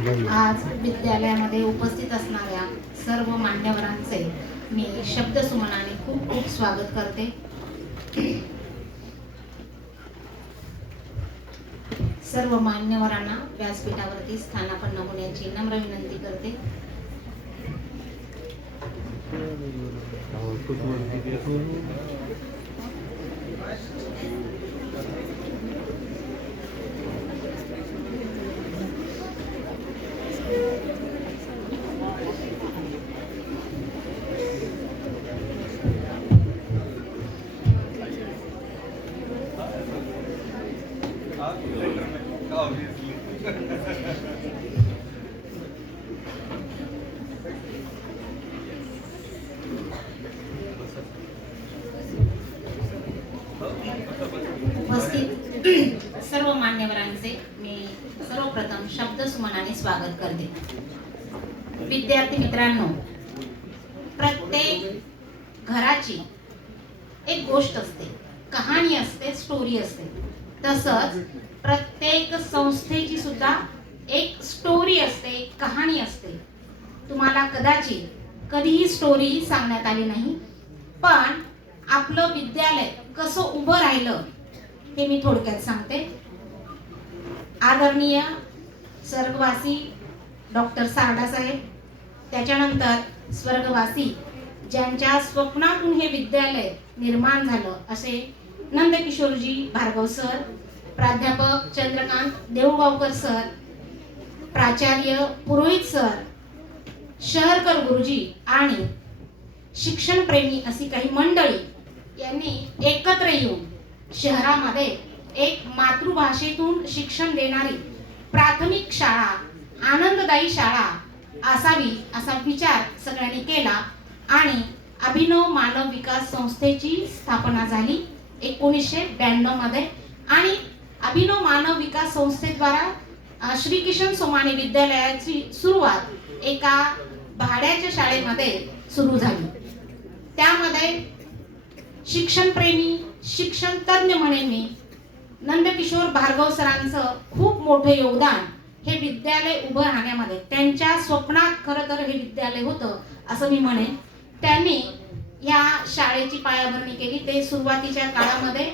आज विद्यालयामध्ये उपस्थित असणाऱ्या सर्व मान्यवरांचे मी शब्दसुमनाने खूप खूप स्वागत करते. सर्व मान्यवरांना व्यासपीठावरती स्थानापन्न होण्याची नम्र विनंती करते. उपस्थित सर्व मान्यवरांचे मी सर्वप्रथम शब्दसुमनाने स्वागत करते. विद्यार्थी मित्रांनो, प्रत्येक घराची एक गोष्ट असते, कहाणी असते, स्टोरी असते. तसंच प्रत्येक संस्थेची सुद्धा एक स्टोरी असते, कहाणी असते. तुम्हाला कदाचित कधीही स्टोरी सांगण्यात आली नाही, पण आपलं विद्यालय कसं उभं राहिलं हे मी थोडक्यात सांगते. आदरणीय स्वर्गवासी डॉक्टर सारडा साहेब, त्याच्यानंतर स्वर्गवासी ज्यांच्या स्वप्नातून हे विद्यालय निर्माण झालं असे नंदकिशोरजी भार्गव सर, प्राध्यापक चंद्रकांत देऊळगावकर सर, प्राचार्य पुरोहित सर, शहरकर गुरुजी आणि शिक्षणप्रेमी अशी काही मंडळी यांनी एकत्र येऊन शहरामध्ये एक मातृभाषेतून शिक्षण देणारी प्राथमिक शाळा, आनंददायी शाळा असावी असा विचार सगळ्यांनी केला आणि अभिनव मानव विकास संस्थेची स्थापना झाली 1992 मध्ये. आणि अभिनव मानव विकास संस्थेद्वारा श्री किशन सोमानी विद्यालयाची सुरुवात एका भाड्याच्या शाळेमध्ये सुरू झाली. त्यामध्ये शिक्षणप्रेमी, शिक्षण तज्ञ म्हणेन मी, नंदकिशोर भार्गव सरांचं खूप मोठं योगदान हे विद्यालय उभं राहण्यामध्ये. त्यांच्या स्वप्नात खरं तर हे विद्यालय होतं असं मी म्हणेन. त्यांनी या शाळेची पायाभरणी केली. ते सुरुवातीच्या काळामध्ये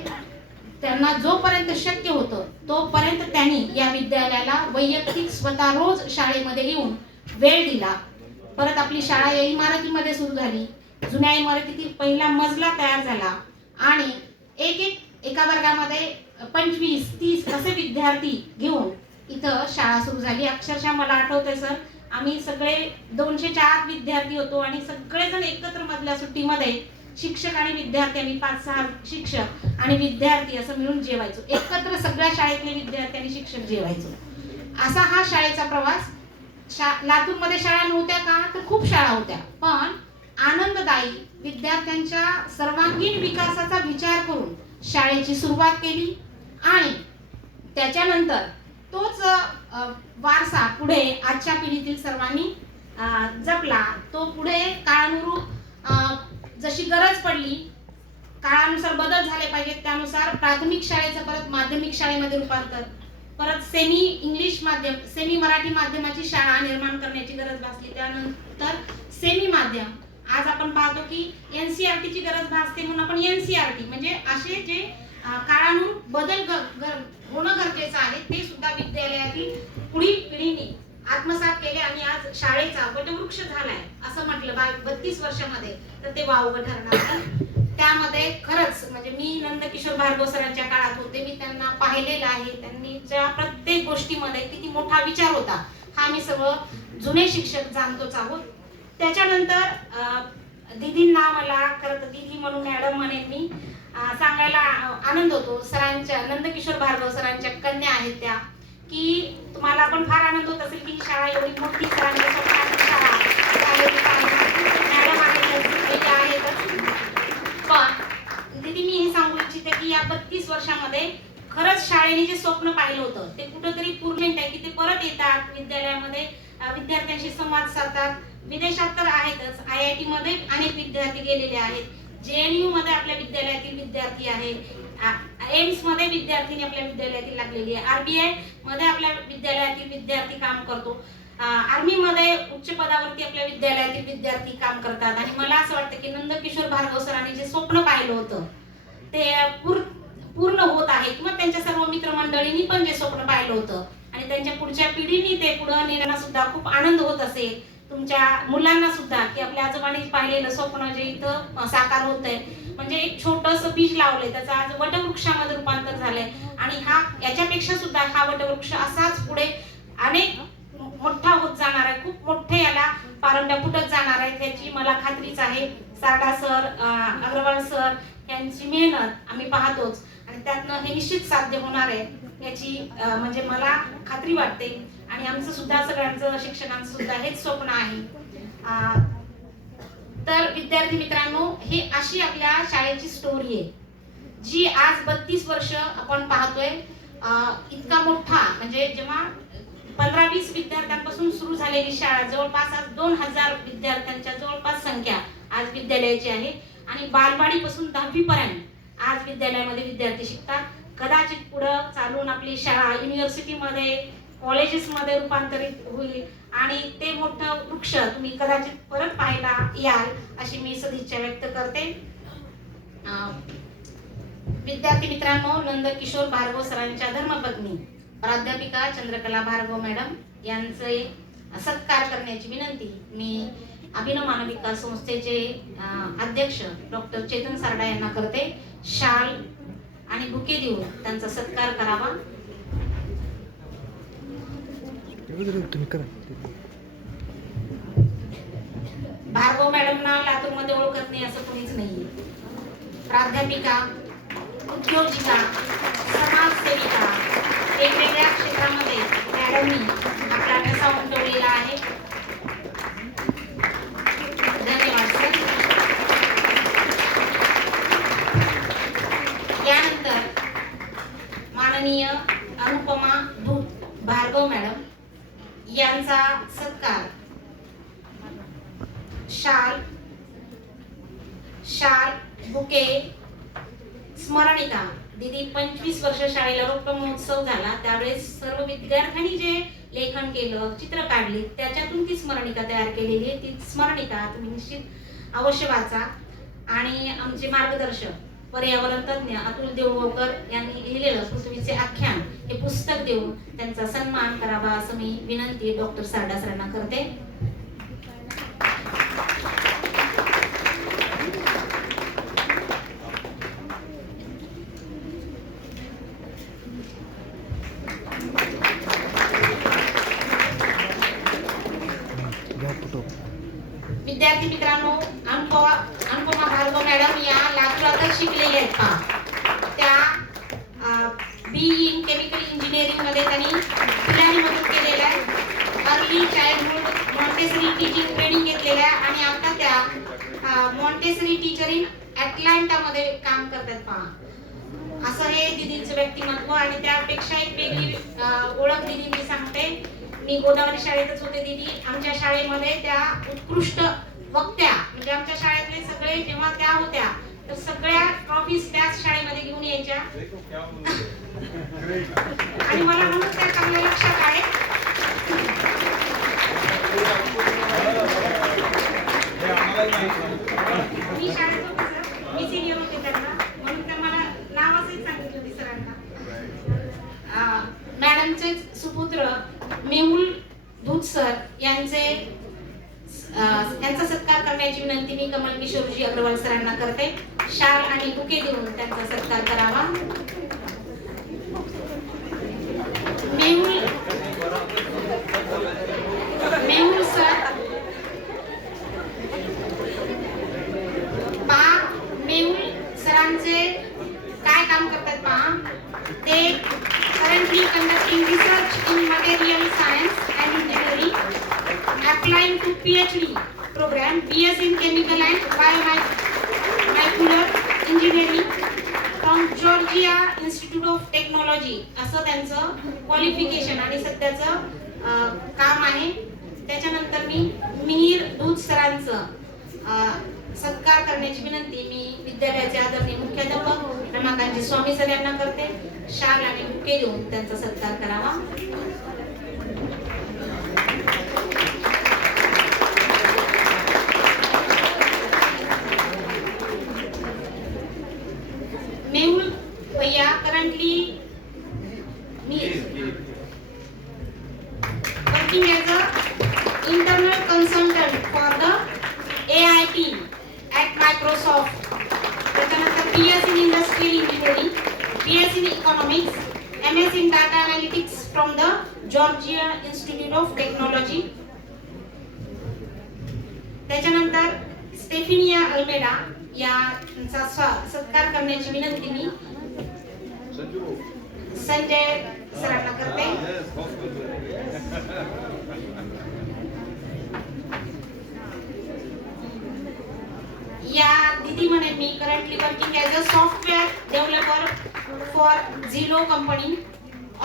त्यांना जोपर्यंत शक्य होतं तोपर्यंत त्यांनी या विद्यालयाला वैयक्तिक स्वतः रोज शाळेमध्ये येऊन वेळ दिला. परत आपली शाळा या इमारतीमध्ये सुरू झाली. जुन्या इमारतीतील पहिला मजला तयार झाला आणि एका वर्गामध्ये 25-30 असे विद्यार्थी घेऊन इथं शाळा सुरू झाली. अक्षरशः मला आठवतंय सर, आम्ही सगळे 200च्या आत विद्यार्थी होतो आणि सगळेजण एकत्र मधल्या सुट्टीमध्ये शिक्षक आणि विद्यार्थी, आम्ही 5-6 शिक्षक आणि विद्यार्थी असं मिळून जेवायचो. एकत्र सगळ्या शाळेतले विद्यार्थी आणि शिक्षक जेवायचो. असा हा शाळेचा प्रवास. लातूरमध्ये शाळा नव्हत्या का, तर खूप शाळा होत्या, पण आनंददायी विद्यार्थ्यांच्या सर्वांगीण विकासाचा विचार करून शाळेची सुरुवात केली आणि त्याच्यानंतर तोच वारसा पुढे आजच्या पिढीतील सर्वांनी जपला. तो पुढे काळानुरूप जशी गरज पडली, काळानुसार बदल झाले पाहिजेत, त्यानुसार प्राथमिक शाळेचं परत माध्यमिक शाळेमध्ये रूपांतर, परत सेमी इंग्लिश माध्यम, सेमी मराठी माध्यमाची शाळा निर्माण करण्याची गरज भासली. त्यानंतर सेमी माध्यम, आज आपण पाहतो की NCERT ची गरज भासते म्हणून आपण NCERT म्हणजे असे जे काळानुरूप बदल होणं गरजेचं आहे ते सुद्धा विद्यालयातील पुढील पिढीने आत्मसात केले आणि आज शाळेचा वटवृक्ष झालाय असं म्हटलं 32 वर्षामध्ये तर ते वावगं ठरणार. त्यामध्ये खरंच म्हणजे मी नंदकिशोर भार्गव सरांच्या काळात होते, मी त्यांना पाहिलेलं आहे. त्यांनी ज्या प्रत्येक गोष्टीमध्ये किती मोठा विचार होता हा मी सर्व जुने शिक्षक जाणतोच आहोत. त्याच्यानंतर दीदींना मला खरं तर दीदी म्हणून मॅडम म्हणेन मी, सांगायला आनंद होतो. सरांच्या, नंदकिशोर भार्गव सरांच्या कन्या आहेत त्या, की तुम्हाला पण फार आनंद होत असेल की शाळा एवढी मोठी सरांच्या स्वप्नाची शाळा मॅडम आहेतच. पण दीदी मी हे सांगू इच्छिते की या 32 वर्षामध्ये खरंच शाळेने जे स्वप्न पाहिलं होतं ते कुठंतरी पूर्ण आहे की ते परत येतात विद्यालयामध्ये, विद्यार्थ्यांशी संवाद साधतात. विदेशात तर आहेतच, IIT मध्ये अनेक विद्यार्थी गेलेले आहेत, JNU मध्ये आपल्या विद्यालयातील विद्यार्थी आहे, एम्स मध्ये विद्यार्थिनी आपल्या विद्यालयातील लागलेली आहे, RBI मध्ये आपल्या विद्यालयातील विद्यार्थी काम करतो, आर्मी मध्ये उच्च पदावरती आपल्या विद्यालयातील विद्यार्थी काम करतात. आणि मला असं वाटतं की नंदकिशोर भार्गव सरांनी जे स्वप्न पाहिलं होतं ते पूर्ण होत आहे, किंवा त्यांच्या सर्व मित्रमंडळींनी पण जे स्वप्न पाहिलं होतं आणि त्यांच्या पुढच्या पिढींनी ते पुढे नेण्याला सुद्धा खूप आनंद होत असेल. तुमच्या मुलांना सुद्धा की आपल्या आजोबांनी पाहिलेलं स्वप्न जे इथं साकार होतंय, म्हणजे एक छोटंसं बीज लावलंय त्याचं आज वटवृक्षामध्ये रूपांतर झालंय. आणि याच्यापेक्षा सुद्धा हा वटवृक्ष असाच पुढे अनेक मोठा होत जाणार आहे, खूप मोठे याला पारंब्या फुटत जाणार आहे, त्याची मला खात्रीच आहे. सारडा सर, अग्रवाल सर यांची मेहनत आम्ही पाहतोच आणि त्यातनं हे निश्चित साध्य होणार आहे याची म्हणजे मला खात्री वाटते. आणि आमचं सुद्धा सगळ्यांचं शिक्षकांचं सुद्धा हेच स्वप्न आहे. तर विद्यार्थी मित्रांनो, हे अशी आपल्या शाळेची स्टोरी आहे जी आज 32 वर्ष आपण पाहतोय. इतका मोठा म्हणजे जेव्हा 15-20 विद्यार्थ्यांपासून सुरू झालेली शाळा जवळपास आज 2000 विद्यार्थ्यांच्या जवळपास संख्या आज विद्यालयाची आहे. आणि बालवाडीपासून 10वी पर्यंत आज विद्यालयामध्ये विद्यार्थी शिकतात. कदाचित पुढं चालून आपली शाळा युनिव्हर्सिटीमध्ये, कॉलेजेसमध्ये रूपांतरित होईल आणि ते मोठं वृक्ष तुम्ही कदाचित परत पाहायला याल अशी मी सदिच्छा व्यक्त करते. विद्यार्थी मित्रांनो, नंदकिशोर भार्गव सरांच्या धर्मपत्नी प्राध्यापिका चंद्रकला भार्गव मॅडम यांचे सत्कार करण्याची विनंती मी अभिनव मानव विकास संस्थेचे अध्यक्ष डॉक्टर चेतन सारडा यांना करते. शाल आणि बुके देऊन त्यांचा सत्कार करावा. भार्गव मॅडमना लातूरमध्ये ओळखत नाही असं कोणीच नाहीये. प्राध्यापिका, उद्योजिका, समाजसेविका, वेगवेगळ्या क्षेत्रामध्ये मॅडमनी आपला ठसा उमटवलेला आहे. धन्यवाद सर. यानंतर माननीय अनुपमा धूत भार्गव मॅडम यांचा सत्कार शाल, बुके, स्मरणिका. दीदी 25 वर्ष शाळेला रौप्य महोत्सव झाला त्यावेळेस सर्व विद्यार्थ्यांनी जे लेखन केलं, चित्र काढली, त्याच्यातून ती स्मरणिका तयार केलेली आहे. ती स्मरणिका तुम्ही निश्चित अवश्य वाचा. आणि आमचे मार्गदर्शक पर्यावरण तज्ञ अतुल देऊळगावकर यांनी लिहिलेलं पृथ्वीचे आख्यान हे पुस्तक देऊन त्यांचा सन्मान करावा असं मी विनंती डॉक्टर सारडा सरांना करते. विद्यार्थी मित्रांनो, अनुपमा भार्गव मॅडम या लातूरातच शिकलेल्या आहेत पहा. त्या BE इन केमिकल इंजिनिअरिंग मध्ये त्यांनी पिलानी मदत केलेल्या आहे. Early childhood Montessori teaching training घेतलेल्या आहे आणि आता त्या मॉन्टेसरी टीचर इन अटलांटा मध्ये काम करतात पहा. असं हे दीदींचं व्यक्तिमत्व. आणि त्यापेक्षा एक वेगळी ओळख दीदींनी सांगते. मी गोदावरी शाळेतच होते दीदी. आमच्या शाळेमध्ये त्या उत्कृष्ट वक्त्या म्हणजे आमच्या शाळेतले सगळे जेव्हा त्या होत्या तर सगळ्या ट्रॉफीज त्याच शाळेमध्ये घेऊन यायच्या आणि मला म्हणून त्या चांगल्या लक्षात आहे. मी शाळेत होते सर, मी सिनियर होते त्यांना, म्हणून त्या मला नावाचंही सांगितलं होती सरांना. मॅडमचे सुपुत्र मेहुल धूत सर यांचा सत्कार करण्याची विनंती मी कमल किशोरजी अग्रवाल सरांना करते. शाल आणि बुके देऊन त्यांचा सत्कार करावा. मेहुल सर पहा, मेहुल सरांचे काय काम करतात पहा. ते currently conducting research in material science and engineering, applying to PhD program, BS in chemical and biomolecular engineering from Georgia Institute of Technology असं त्यांचं क्वालिफिकेशन आणि सध्याचं काम आहे. त्याच्यानंतर मी मिहीर धूत सरांचं सत्कार करण्याची विनंती मी विद्यालयाचे आदरणीय मुख्याध्यापक रमाकांतजी स्वामी सर यांना करते. शाल आणि बुके देऊन त्यांचा सत्कार करावा. मेहुल भैया currently working as a internal consultant for the AIT at Microsoft. त्याच्यानंतर BS in Industrial Engineering, BS in Economics, MS in Data Analytics from the Georgia Institute of Technology. त्याच्यानंतर स्टेफिनिया अल्मेडा यांचा सत्कार करण्याची विनंती मी संजय सरांना करते. या दीदी म्हणे मी currently working as a software developer for Zillow company,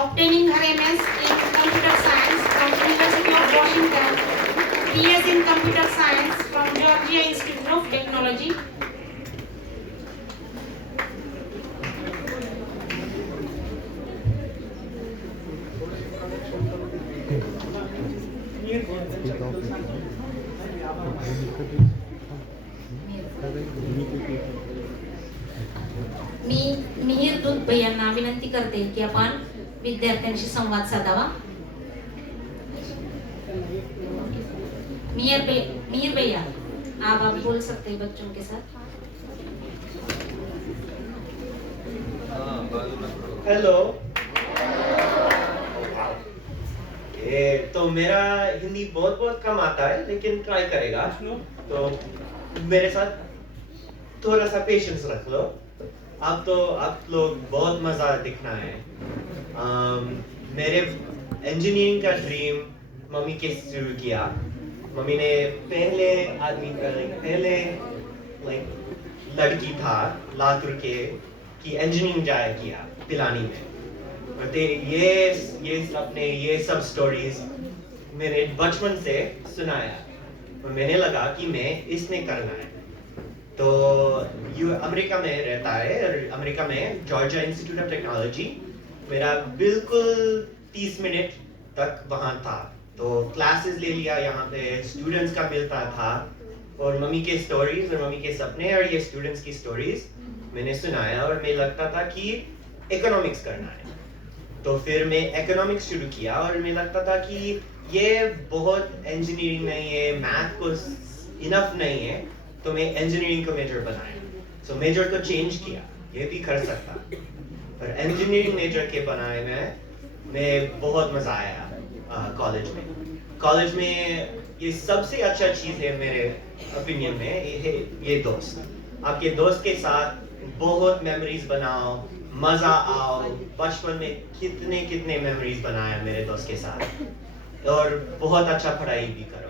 obtaining her MS in computer science from University of Washington, BS in computer science from Georgia Institute of Technology. मी मिहिर दूत भैयांना विनंती करते की आपण विद्यार्थ्यांशी संवाद साधावा. मिहिर भैया आप बोल सकते हैं बच्चों के साथ. हेलो. तो मेरा हिंदी बहुत बहुत कम आता है लेकिन ट्राई करेगा. तो मेरे साथ थोड़ा सा पेशेंस रख लो. आप लोग बहुत मजा दिखना है. मेरे इंजीनियरिंग का ड्रीम मम्मी के शुरू किया. मम्मी ने पहले लड़की था लातूर के कि इंजीनियरिंग जाया किया पिलानी में. और ये सब स्टोरीज मैंने बचपन से सुनाया और मैंने लगा कि मैं इसने करना है. तो अमेरिका में रहता है और अमेरिका में जॉर्जिया इंस्टीट्यूट ऑफ टेक्नोलॉजी. मेरा बिल्कुल 30 मिनट तक वहाँ था. तो क्लासेस ले लिया, यहाँ पे स्टूडेंट्स का मिलता था और मम्मी के स्टोरीज और मम्मी के सपने और ये स्टूडेंट्स की स्टोरीज मैंने सुनाया और मैं लगता था कि इकोनॉमिक्स करना है. तो फिर मैं इकोनॉमिक्स शुरू किया और मैं लगता था कि ये बहुत इंजीनियरिंग नहीं है, मैथ को इनफ नहीं है, तो मैं इंजीनियरिंग को मेजर बनाया. सो मेजर को चेंज किया, ये भी कर सकता. पर इंजीनियरिंग मेजर के बनाए में बहुत मजा आया. कॉलेज में ये सबसे अच्छा चीज है मेरे ओपिनियन में ये दोस्त. आपके दोस्त के साथ बहुत मेमोरीज बनाओ, मजा आओ. बचपन में कितने मेमोरीज बनाया मेरे दोस्त के साथ और बहुत अच्छा पढ़ाई भी करो.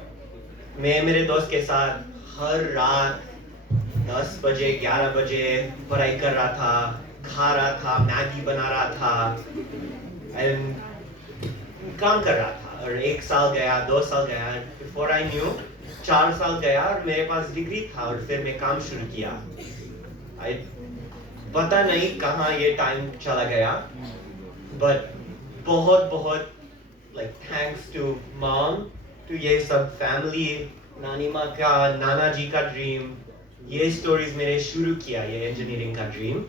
मैं मेरे दोस्त के साथ हर रात 10 बजे 11 बजे पढ़ाई कर रहा था, खा रहा था, मैगी बना रहा था, काम कर रहा था. और 1 साल गया, 2 साल गया, बिफोर आई न्यू 4 साल गया और मेरे पास डिग्री था और फिर मैं काम शुरू किया. पता नहीं कहाँ ये टाइम चला गया, बट बहुत थैंक्स टू मॉम, टू ये सब फैमिली, नानी माँ का, नाना जी का ड्रीम, ये स्टोरीज मैंने शुरू किया ये इंजीनियरिंग का ड्रीम.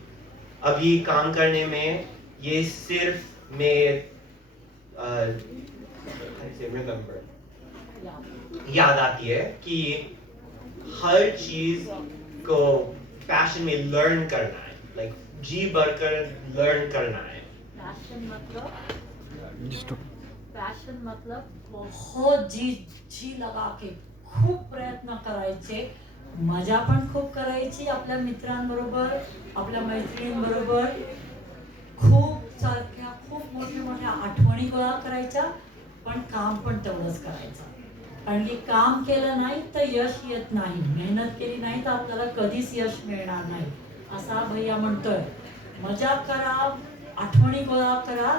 अभी काम करने में ये सिर्फ मैं याद आती है कि हर चीज को पैशन में लर्न करना है, जी भरकर लर्न करना है. पॅशन मतलब बहुत जी लगा के खूप प्रयत्न करायचे. मजा पण खूप करायची आपल्या मित्रांबरोबर, आपल्या मैत्रिणींबरोबर. खूप मोठ्या आठवणी गोळा करायच्या, पण काम पण तेवढंच करायचं. कारण की काम केलं नाही तर यश येत नाही, मेहनत केली नाही तर आपल्याला कधीच यश मिळणार नाही. असा भैया म्हणतोय मजा करा, आठवणी गोळा करा,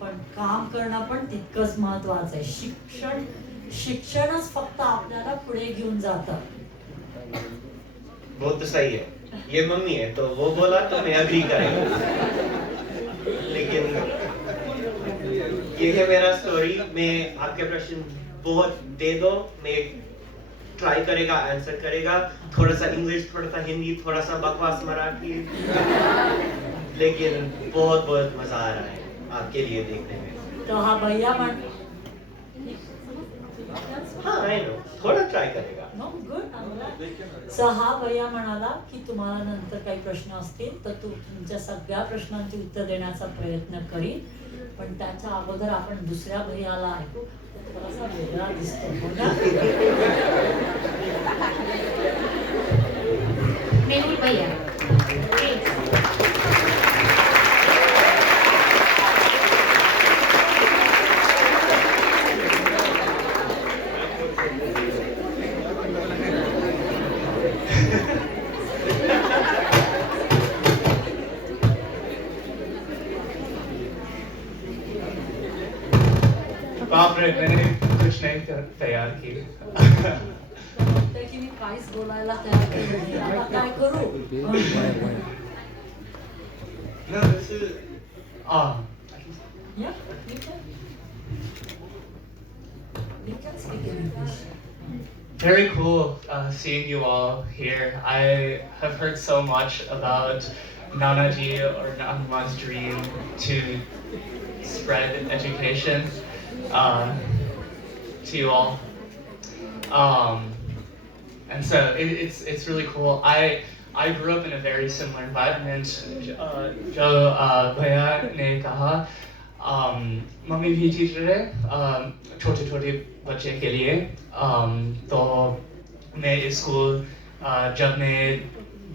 पण काम करणं पण तितकंच महत्वाचं आहे. शिक्षणच फक्त आपल्याला पुढे घेऊन जातं. वो तो सही है, ये मम्मी है तो वो बोला तो मैं अग्री करेगा। लेकिन ये है मेरा स्टोरी। मैं आपके प्रश्न बहुत दे दो, मैं ट्राई करेगा, आंसर करेगा, थोड़ा सा इंग्लिश, थोड़ा सा हिंदी, थोड़ा सा बकवास मराठी, लेकिन बहुत बहुत मजा आ रहा है आपके लिए देखने में। तो हा भैया म्हण हाँ, I know, थोड़ा ट्राई करेगा। No, good. So हा भैया म्हणाला की तुम्हाला नंतर काही प्रश्न असतील तर तुमच्या सगळ्या प्रश्नांची उत्तर देण्याचा प्रयत्न करीन, पण त्याच्या अगोदर आपण दुसऱ्या भैयाला ऐकू. तो थोडासा वेगळा दिसतो हो ना? मेहुल भैया प्लीज. बाप रे, मैंने कुछ नहीं तैयार की. म्हणते की मी काहीच बोलायला तयार नाही. आता काय करू? No, this is Yeah, you can. You can speak in English. very cool seeing you all here. I have heard so much about Nanaji or Nanma's dream to spread education to you all. And so it's really cool. I grew up in a very similar environment. जो भैया ने कहा, mummy भी teacher है छोटे छोटे बच्चे के लिए. तो मैं स्कूल जब मैं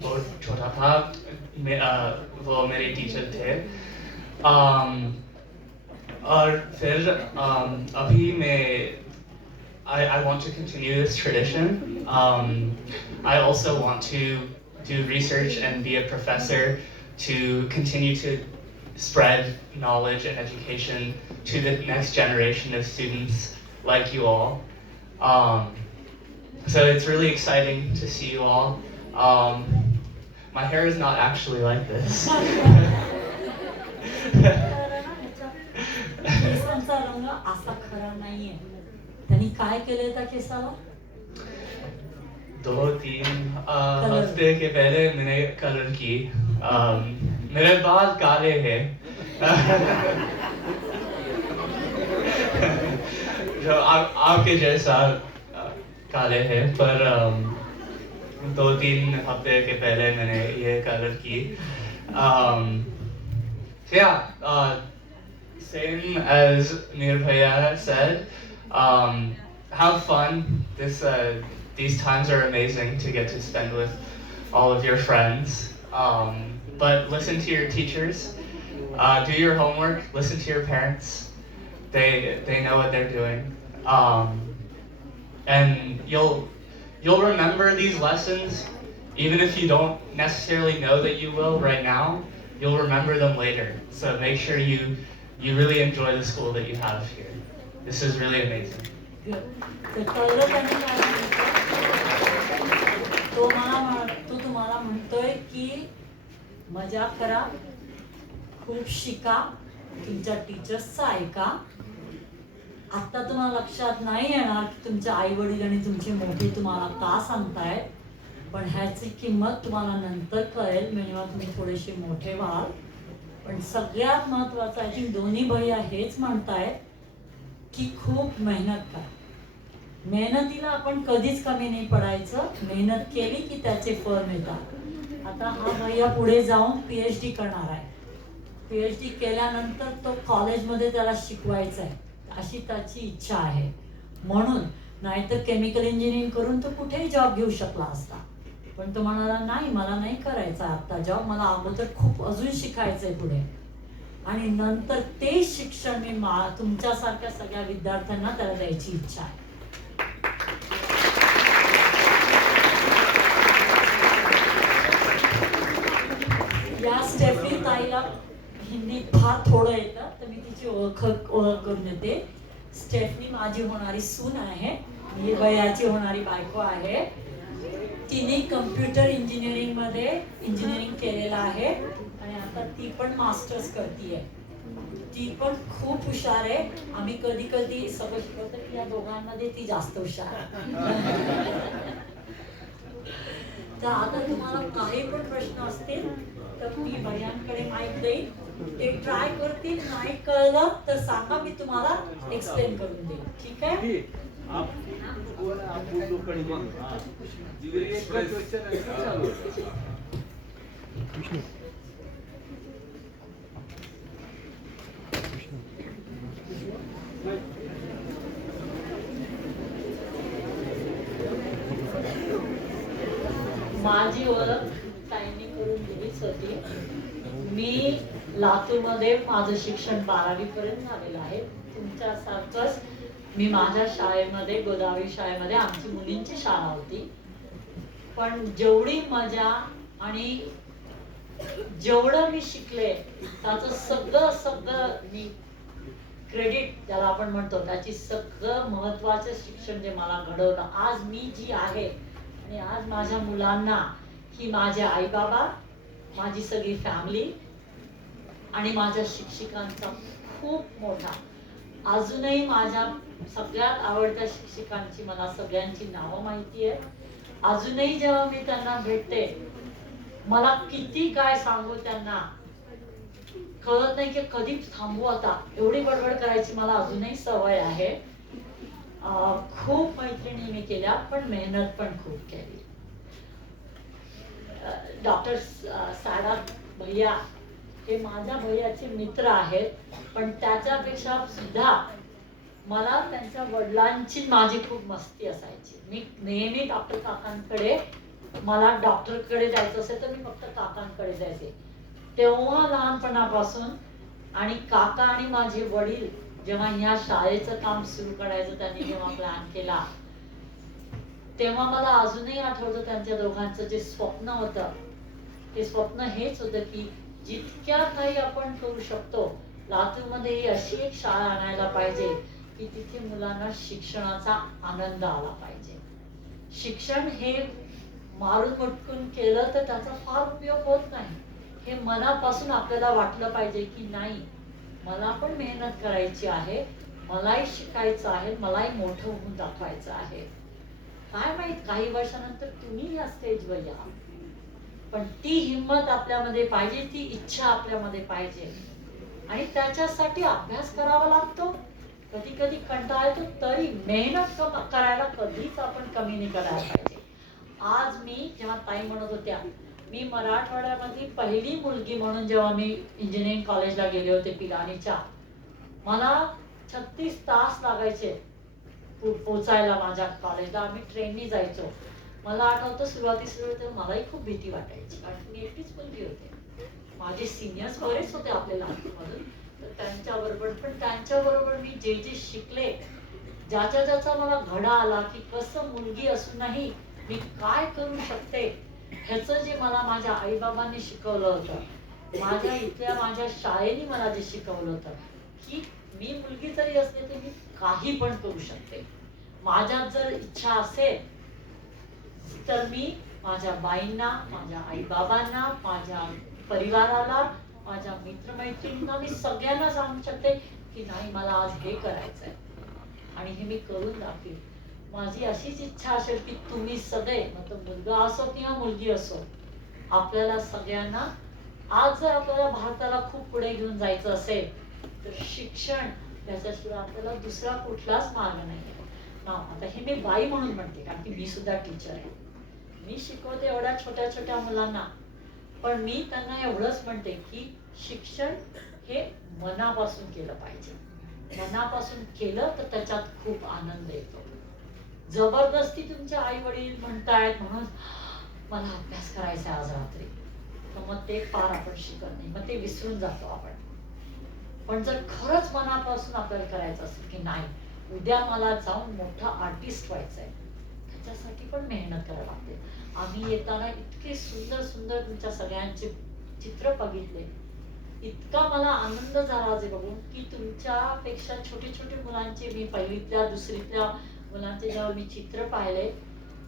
बहुत छोटा था, वो मेरे टीचर थे. और फिर अभी मैं I want to continue this tradition. I also want to do research and be a professor to continue to spread knowledge and education to the next generation of students like you all. So it's really exciting to see you all. My hair is not actually like this. केसांचा रंग असा खरा नाहीये. त्यांनी काय केलंय त्या केसाला? 2-3 हफ्ते के पहले मैंने कलर की. मेरे बाल काले हैं. जो आपके जैसा काले हैं, पर 2-3 हफ्ते के पहले मैंने ये कलर की. So yeah, same as Nirbhaya said, have fun. These times are amazing to get to spend with all of your friends. But listen to your teachers, do your homework, listen to your parents. They know what they're doing. And you'll remember these lessons, even if you don't necessarily know that you will right now. You'll remember them later. So make sure you really enjoy the school that you have here. This is really amazing. तर कळलं त्यांनी काय सांगितलं? तो तुम्हाला म्हणतोय की मजा करा, खूप शिका, तुमच्या टीचर्सचं ऐका. आता तुम्हाला लक्षात नाही येणार की तुमचे आई वडील आणि तुमचे मोठे तुम्हाला का सांगतायत, पण ह्याची किंमत तुम्हाला नंतर कळेल जेव्हा तुम्ही थोडेसे मोठे व्हाल. पण सगळ्यात महत्त्वाचं आय थिंक दोन्ही भैया हेच म्हणतायत की खूप मेहनत करा. मेहनतीला आपण कधीच कमी नाही पडायचं. मेहनत केली की त्याचे फळ मिळतात. आता हा भैया पुढे जाऊन PhD करणार आहे. PhD केल्यानंतर तो कॉलेजमध्ये त्याला शिकवायचं आहे अशी त्याची इच्छा आहे. म्हणून नाहीतर केमिकल इंजिनिअरिंग करून तो कुठेही जॉब घेऊ शकला असता, पण तो म्हणाला नाही, मला नाही करायचा आता जॉब, मला अगोदर खूप अजून शिकायचंय पुढे. आणि नंतर ते शिक्षण मी तुमच्यासारख्या सगळ्या विद्यार्थ्यांना त्याला द्यायची इच्छा आहे. या स्टेफनी ताईला हिंदी फार थोडं येतं, तर मी तिची ओळख करून देते. स्टेफनी माझी होणारी सून आहे, मी बयाची होणारी बायको आहे. तिने कम्प्युटर इंजिनिअरिंगमध्ये इंजिनिअरिंग केलेलं आहे आणि आता ती पण मास्टर्स करतीये. ती पण खूप हुशार आहे. आम्ही कधी कधी सगळं शिकवतो की या दोघांमध्ये ती जास्त हुशार आहे. तर आता तुम्हाला काही पण प्रश्न असतील तर मी भैयांकडे माईक देईन, ते ट्राय करतील. नाही कळलं तर सांगा, मी तुम्हाला एक्सप्लेन करून देईन. ठीक आहे? माझी ओळख ताईंनी करून दिलीच होती. मी लातूरमध्ये माझं शिक्षण 12वी पर्यंत झालेलं आहे. तुमच्यासारखंच मी माझ्या शाळेमध्ये, गोदावरी शाळेमध्ये आमची मुलींची शाळा होती. पण जेवढी मजा आणि जेवढं मी शिकले त्याचं सगळं मी क्रेडिट ज्याला आपण म्हणतो, त्याची सगळं महत्वाचं शिक्षण जे मला घडवलं, आज मी जी आहे आणि आज माझ्या मुलांना, ही माझे आई बाबा, माझी सगळी फॅमिली आणि माझ्या शिक्षकांचा खूप मोठा. अजूनही माझ्या सगळ्यात आवडत्या शिक्षकांची मला सगळ्यांची नावं माहिती आहे. अजूनही जेव्हा मी त्यांना भेटते, मला किती काय सांगू त्यांना कळत नाही की कधी थांबू. आता एवढी बडबड करायची मला अजूनही सवय आहे. खूप मैत्रिणी मी केल्या, पण मेहनत पण खूप केली. डॉक्टर साडा भैया हे माझ्या भैयाचे मित्र आहेत, पण त्याच्यापेक्षा सुद्धा मला त्यांच्या वडिलांची माझी खूप मस्ती असायची. मी नेहमी डॉक्टर काकांकडे, मला डॉक्टरकडे जायचं असेल तर मी फक्त काकांकडे जायचे. तेव्हा लहानपणापासून, आणि काका आणि माझे वडील जेव्हा ह्या शाळेचं काम सुरू करायचं त्यांनी जेव्हा प्लॅन केला, तेव्हा मला अजूनही आठवतं त्यांच्या दोघांचं जे स्वप्न होतं. ते स्वप्न हेच होतं की जितक्या काही आपण करू शकतो, लातूरमध्ये अशी एक शाळा आणायला पाहिजे की तिथे मुलांना शिक्षणाचा आनंद आला पाहिजे. शिक्षण हे मारून मुटकून केलं तर त्याचा फार उपयोग होत नाही. हे मनापासून आपल्याला वाटलं पाहिजे की नाही, मला पण मेहनत करायची आहे, मलाही शिकायचं आहे, मलाही मोठं होऊन दाखवायचं आहे. काय माहित काही वर्षानंतर तुम्ही या स्टेजवर या, पण ती हिंमत आपल्यामध्ये पाहिजे, ती इच्छा आपल्यामध्ये पाहिजे. आणि त्याच्यासाठी अभ्यास करावा लागतो. कधी कधी कंटाळा येतो, तरी मेहनत करायला कधीच आपण कमी नाही करायला पाहिजे. आज मी जेव्हा ताई म्हणत होत्या, मी मराठवाड्यामध्ये पहिली मुलगी म्हणून जेव्हा मी इंजिनिअरिंग कॉलेजला गेले होते पिलानीच्या, मला 36 तास लागायचे पोचायला माझ्या कॉलेजला. आम्ही ट्रेननी जायचो. मला आठवतं सुरुवाती मलाही खूप भीती वाटायची, कारण मी एकटीच मुलगी होते. माझे सिनियर्स बरेच होते आपल्या लातूरमधून, तर त्यांच्याबरोबर मी जे जे शिकले, ज्याचा मला घडा आला की कसं मुलगी असूनही मी काय करू शकते, ह्याचं जे मला माझ्या आईबाबांनी शिकवलं होतं, माझ्या शाळेने मला जे शिकवलं होतं की मी मुलगी जरी असले तरी मी काही पण करू शकते. माझ्यात जर इच्छा असेल तर मी माझ्या बाईंना, माझ्या आईबाबांना, माझ्या परिवाराला, माझ्या मित्रमैत्रिणींना, मी सगळ्यांना सांगू शकते की नाही, मला आज हे करायचंय आणि हे मी करून दाखवेन. माझी अशीच इच्छा असेल की तुम्ही सगळे, मतलब मुलगा असो किंवा मुलगी असो, आपल्याला सगळ्यांना, आज जर आपल्याला भारताला खूप पुढे घेऊन जायचं असेल तर शिक्षण, त्याच्याशिवाय आपल्याला दुसरा कुठलाच मार्ग नाही. आता हे मी बाई म्हणून म्हणते, कारण की मी सुद्धा टीचर आहे. मी शिकवते एवढ्या छोट्या छोट्या मुलांना, पण मी त्यांना एवढंच म्हणते की शिक्षण हे मनापासून केलं पाहिजे. मनापासून केलं तर त्याच्यात खूप आनंद येतो. जबरदस्ती तुमचे आई वडील म्हणतायत म्हणून मला अभ्यास करायचा आज रात्री, तर मग ते फार आपण शिकत नाही, मग ते विसरून जातो आपण. पण जर खरंच मनापासून आपल्याला करायचं असेल की नाही, उद्या मला जाऊन मोठा आर्टिस्ट व्हायचंय, त्याच्यासाठी पण मेहनत करावी लागते. आम्ही येताना इतके सुंदर सुंदर तुमच्या सगळ्यांचे चित्र बघितले, इतका मला आनंद झाला जे बघून की तुमच्यापेक्षा छोटे छोटे मुलांचे, मी पहिलीतल्या दुसरीतल्या मुलांचे जेव्हा मी चित्र पाहिले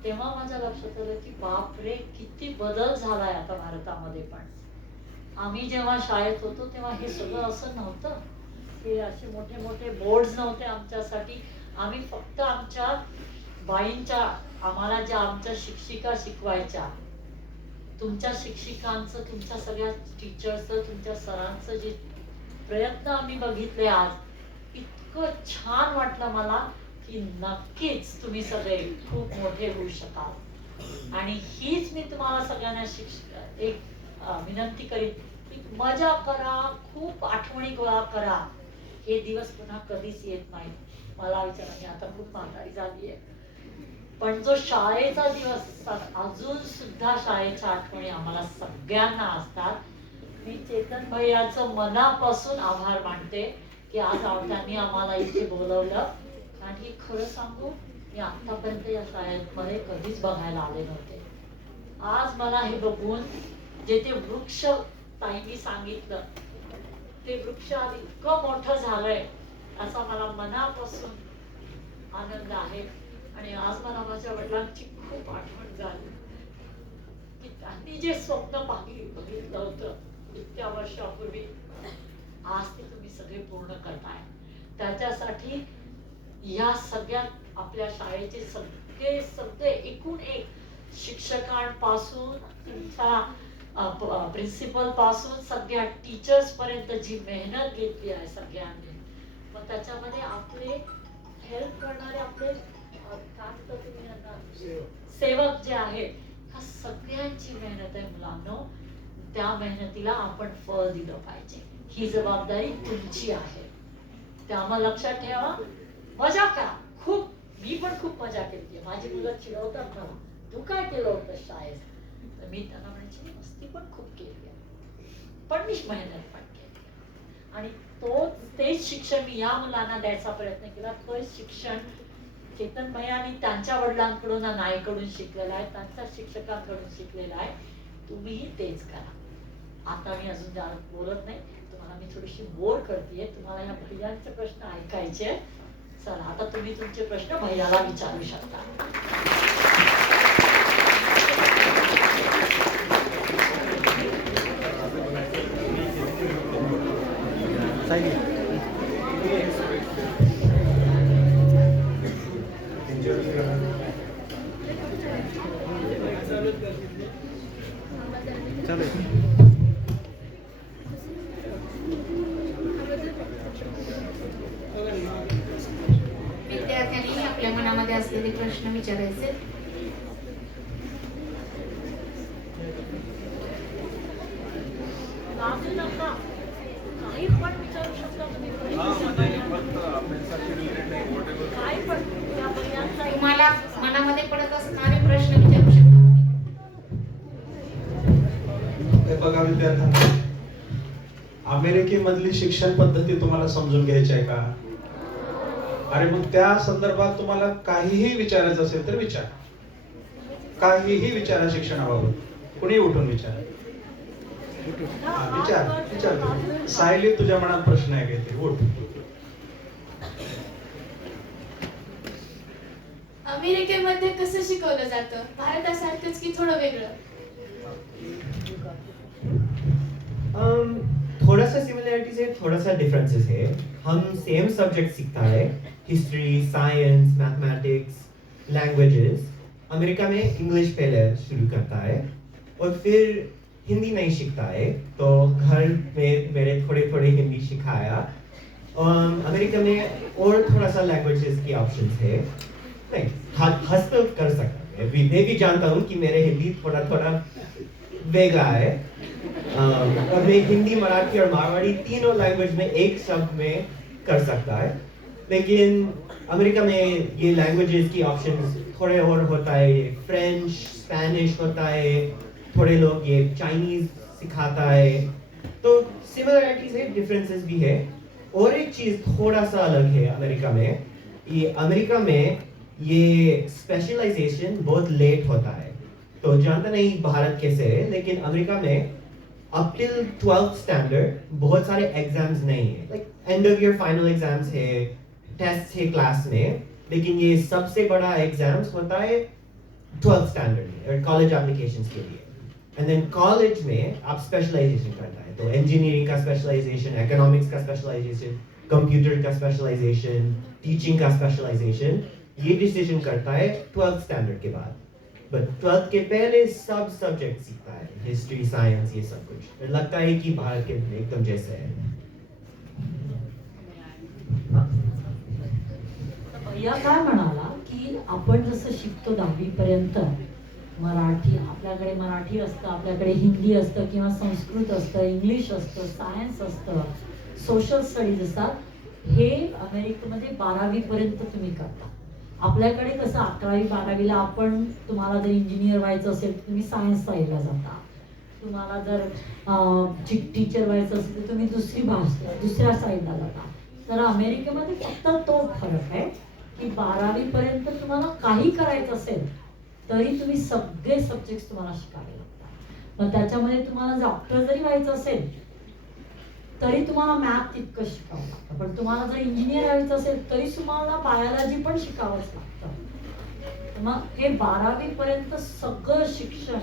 तेव्हा माझ्या लक्षात आलं की बापरे किती बदल झालाय आता भारतामध्ये. पण आम्ही जेव्हा शाळेत होतो तेव्हा हे सगळं असं नव्हतं. हे असे मोठे मोठे बोर्ड्स नव्हते आमच्यासाठी. आम्ही फक्त आमच्या बाईंच्या, आम्हाला ज्या आमच्या शिक्षिका शिकवायच्या, तुमच्या शिक्षिकांचं, तुमच्या सगळ्या टीचर्सचं, तुमच्या सरांचं जे प्रयत्न आम्ही बघितले आज, इतकं छान वाटलं मला की नक्कीच तुम्ही सगळे खूप मोठे होऊ शकाल. आणि हीच मी तुम्हाला सगळ्यांना एक विनंती करीन की मजा करा, खूप आठवणी गोळा करा. हे दिवस पुन्हा कधीच येत नाही. मला विचारा, मी आता खूप म्हातारी झाली आहे, पण जो शाळेचा दिवस, अजून सुद्धा शाळेच्या आठवणी आम्हाला सगळ्यांना असतात. मी चेतन भैयाचं मनापासून आभार मानते की आज त्यांनी आम्हाला इथे बोलवलं. आणि खरं सांगू, मी आतापर्यंत या शाळेमध्ये कधीच बघायला आले नव्हते. आज मला हे बघून जे ते वृक्ष ताईंनी सांगितलं, ते वृक्ष आज इतकं मोठं झालंय असा मला मनापासून आनंद आहे. आणि आज मला माझ्या वडिलांची खूप आठवण झाली की त्यांनी जे स्वप्न बघितलं होतं इतक्या वर्षापूर्वी, आज ते तुम्ही सगळे पूर्ण करताय. त्याच्यासाठी या सगळ्या आपल्या शाळेचे सगळे एकूण एक, शिक्षकांपासून तुमच्या प्रिन्सिपल पासून सगळ्या टीचर्स पर्यंत जी मेहनत घेतली आहे सगळ्यांनी, मग त्याच्यामध्ये आपले हेल्प करणारे आपले सेवक जे आहेत, ह्या सगळ्यांची मेहनत आहे मुलांनो. त्या मेहनतीला आपण फळ दिलं पाहिजे. ही जबाबदारी तुमची आहे. त्यामुळे लक्षात ठेवा, मजा करा खूप. मी पण खूप मजा केली. माझी मुलं चिडवतात मला, तू काय केलं होतं शाळेत? तर मी त्यांना म्हणायची, मी मस्ती पण खूप केली आहे, पण मी मेहनत पण केली. आणि तेच शिक्षण मी या मुलांना द्यायचा प्रयत्न केला. तोच शिक्षण चेतन भैयानी त्यांच्या वडिलांकडून आणि आईकडून शिकलेला आहे, त्यांच्या शिक्षकांकडून शिकलेला आहे. तुम्हीही तेच करा. आता मी अजून बोलत नाही, तुम्हाला मी थोडीशी बोर करतेय. तुम्हाला या भैयांचे प्रश्न ऐकायचे. चला, आता तुम्ही तुमचे प्रश्न भैयाला विचारू शकता. विद्यार्थ्यांनी आपल्या मनामध्ये असलेले प्रश्न विचारायचे. काही पण विचारू शकता तुम्ही. काय पण तुम्हाला मनामध्ये पडत असणारे प्रश्न विचारू शकता. बघा विद्यार्थ्यांना, अमेरिकेमधली शिक्षण पद्धती तुम्हाला समजून घ्यायची आहे का? आणि मग त्या संदर्भात तुम्हाला काहीही विचारायचं असेल तर विचार. काहीही विचारा शिक्षणाबाबत. कुणी उठून विचारा. विचार. सायली, तुझ्या मनात प्रश्न आहे का? ते उठ. अमेरिकेमध्ये कसं शिकवलं जातं? भारतासारखंच की थोडं वेगळं? थोड़ा सा सिमिलरिटीज है, थोड़ा सा डिफरेंसेस है. हम सेम सब्जेक्ट सीखता है, history, science, mathematics, languages. America में इंग्लिश पहले शुरू करता है और फिर हिंदी नहीं सीखता है, तो घर में मेरे थोड़े थोड़े हिंदी सिखाया. अमेरिका में और थोड़ा सा लैंग्वेजेस की ऑप्शंस है. नहीं, हस्त कर सकता है. मैं भी जानता हूँ कि मेरे हिंदी थोड़ा थोड़ा वेगळा है. और मैं हिंदी, मराठी और मारवाड़ी तीनों लैंग्वेज में एक शब्द में कर सकता है. लेकिन अमेरिका में ये लैंग्वेजेस की ऑप्शंस थोड़े और होता है. फ्रेंच, स्पेनिश होता है. थोड़े लोग ये चाइनीज सिखाता है. तो सिमिलरिटीज है, डिफरेंसेस भी है. और एक चीज थोड़ा सा अलग है अमेरिका में. ये अमेरिका में ये स्पेशलाइजेशन बहुत लेट होता है. तो जानता नहीं भारत कैसे है, लेकिन अमेरिका में अप टिल 12th स्टैंडर्ड बहुत सारे एग्जाम्स नहीं है. Like end of year final exams है, टेस्ट है क्लास में. लेकिन ये सबसे बड़ा एग्जाम्स होता है 12th स्टैंडर्ड में और कॉलेज एप्लीकेशंस के लिए। एंड देन कॉलेज में आप स्पेशलाइजेशन करता है, तो इंजीनियरिंग का स्पेशलाइजेशन, इकोनॉमिक्स का स्पेशलाइजेशन, कंप्यूटर का स्पेशलाइजेशन, टीचिंग का स्पेशलाइजेशन, ये डिसीजन करता है 12th स्टैंडर्ड के बाद। बट 12th के पहले सब सब्जेक्ट सीखता है, हिस्ट्री, साइंस, ये सब कुछ। फिर लगता है कि भारत के एकदम जैसे है। भैया काय म्हणाला की आपण जसं शिकतो 10वी पर्यंत मराठी, आपल्याकडे मराठी असतं, आपल्याकडे हिंदी असतं किंवा संस्कृत असतं, इंग्लिश असतं, सायन्स असतं, सोशल स्टडीज असतात, हे अमेरिकेमध्ये 12वी पर्यंत तुम्ही करता। आपल्याकडे कसं 11वी 12वीला आपण, तुम्हाला जर इंजिनियर व्हायचं असेल तर तुम्ही सायन्स साईडला जाता, तुम्हाला जर टीचर व्हायचं असेल तर तुम्ही दुसऱ्या साईडला जाता। तर अमेरिकेमध्ये फक्त तो फरक आहे की 12वी पर्यंत तुम्हाला काही करायचं असेल तरी तुम्ही सगळे सब्जेक्ट तुम्हाला शिकावे लागतात। मग त्याच्यामध्ये तुम्हाला डॉक्टर जरी व्हायचं असेल तरी तुम्हाला मॅथ तितकं शिकावं लागतं, पण तुम्हाला जर इंजिनियर व्हायचं असेल तरी तुम्हाला बायोलॉजी पण शिकावंच लागतं। मग हे 12वी पर्यंत सगळं शिक्षण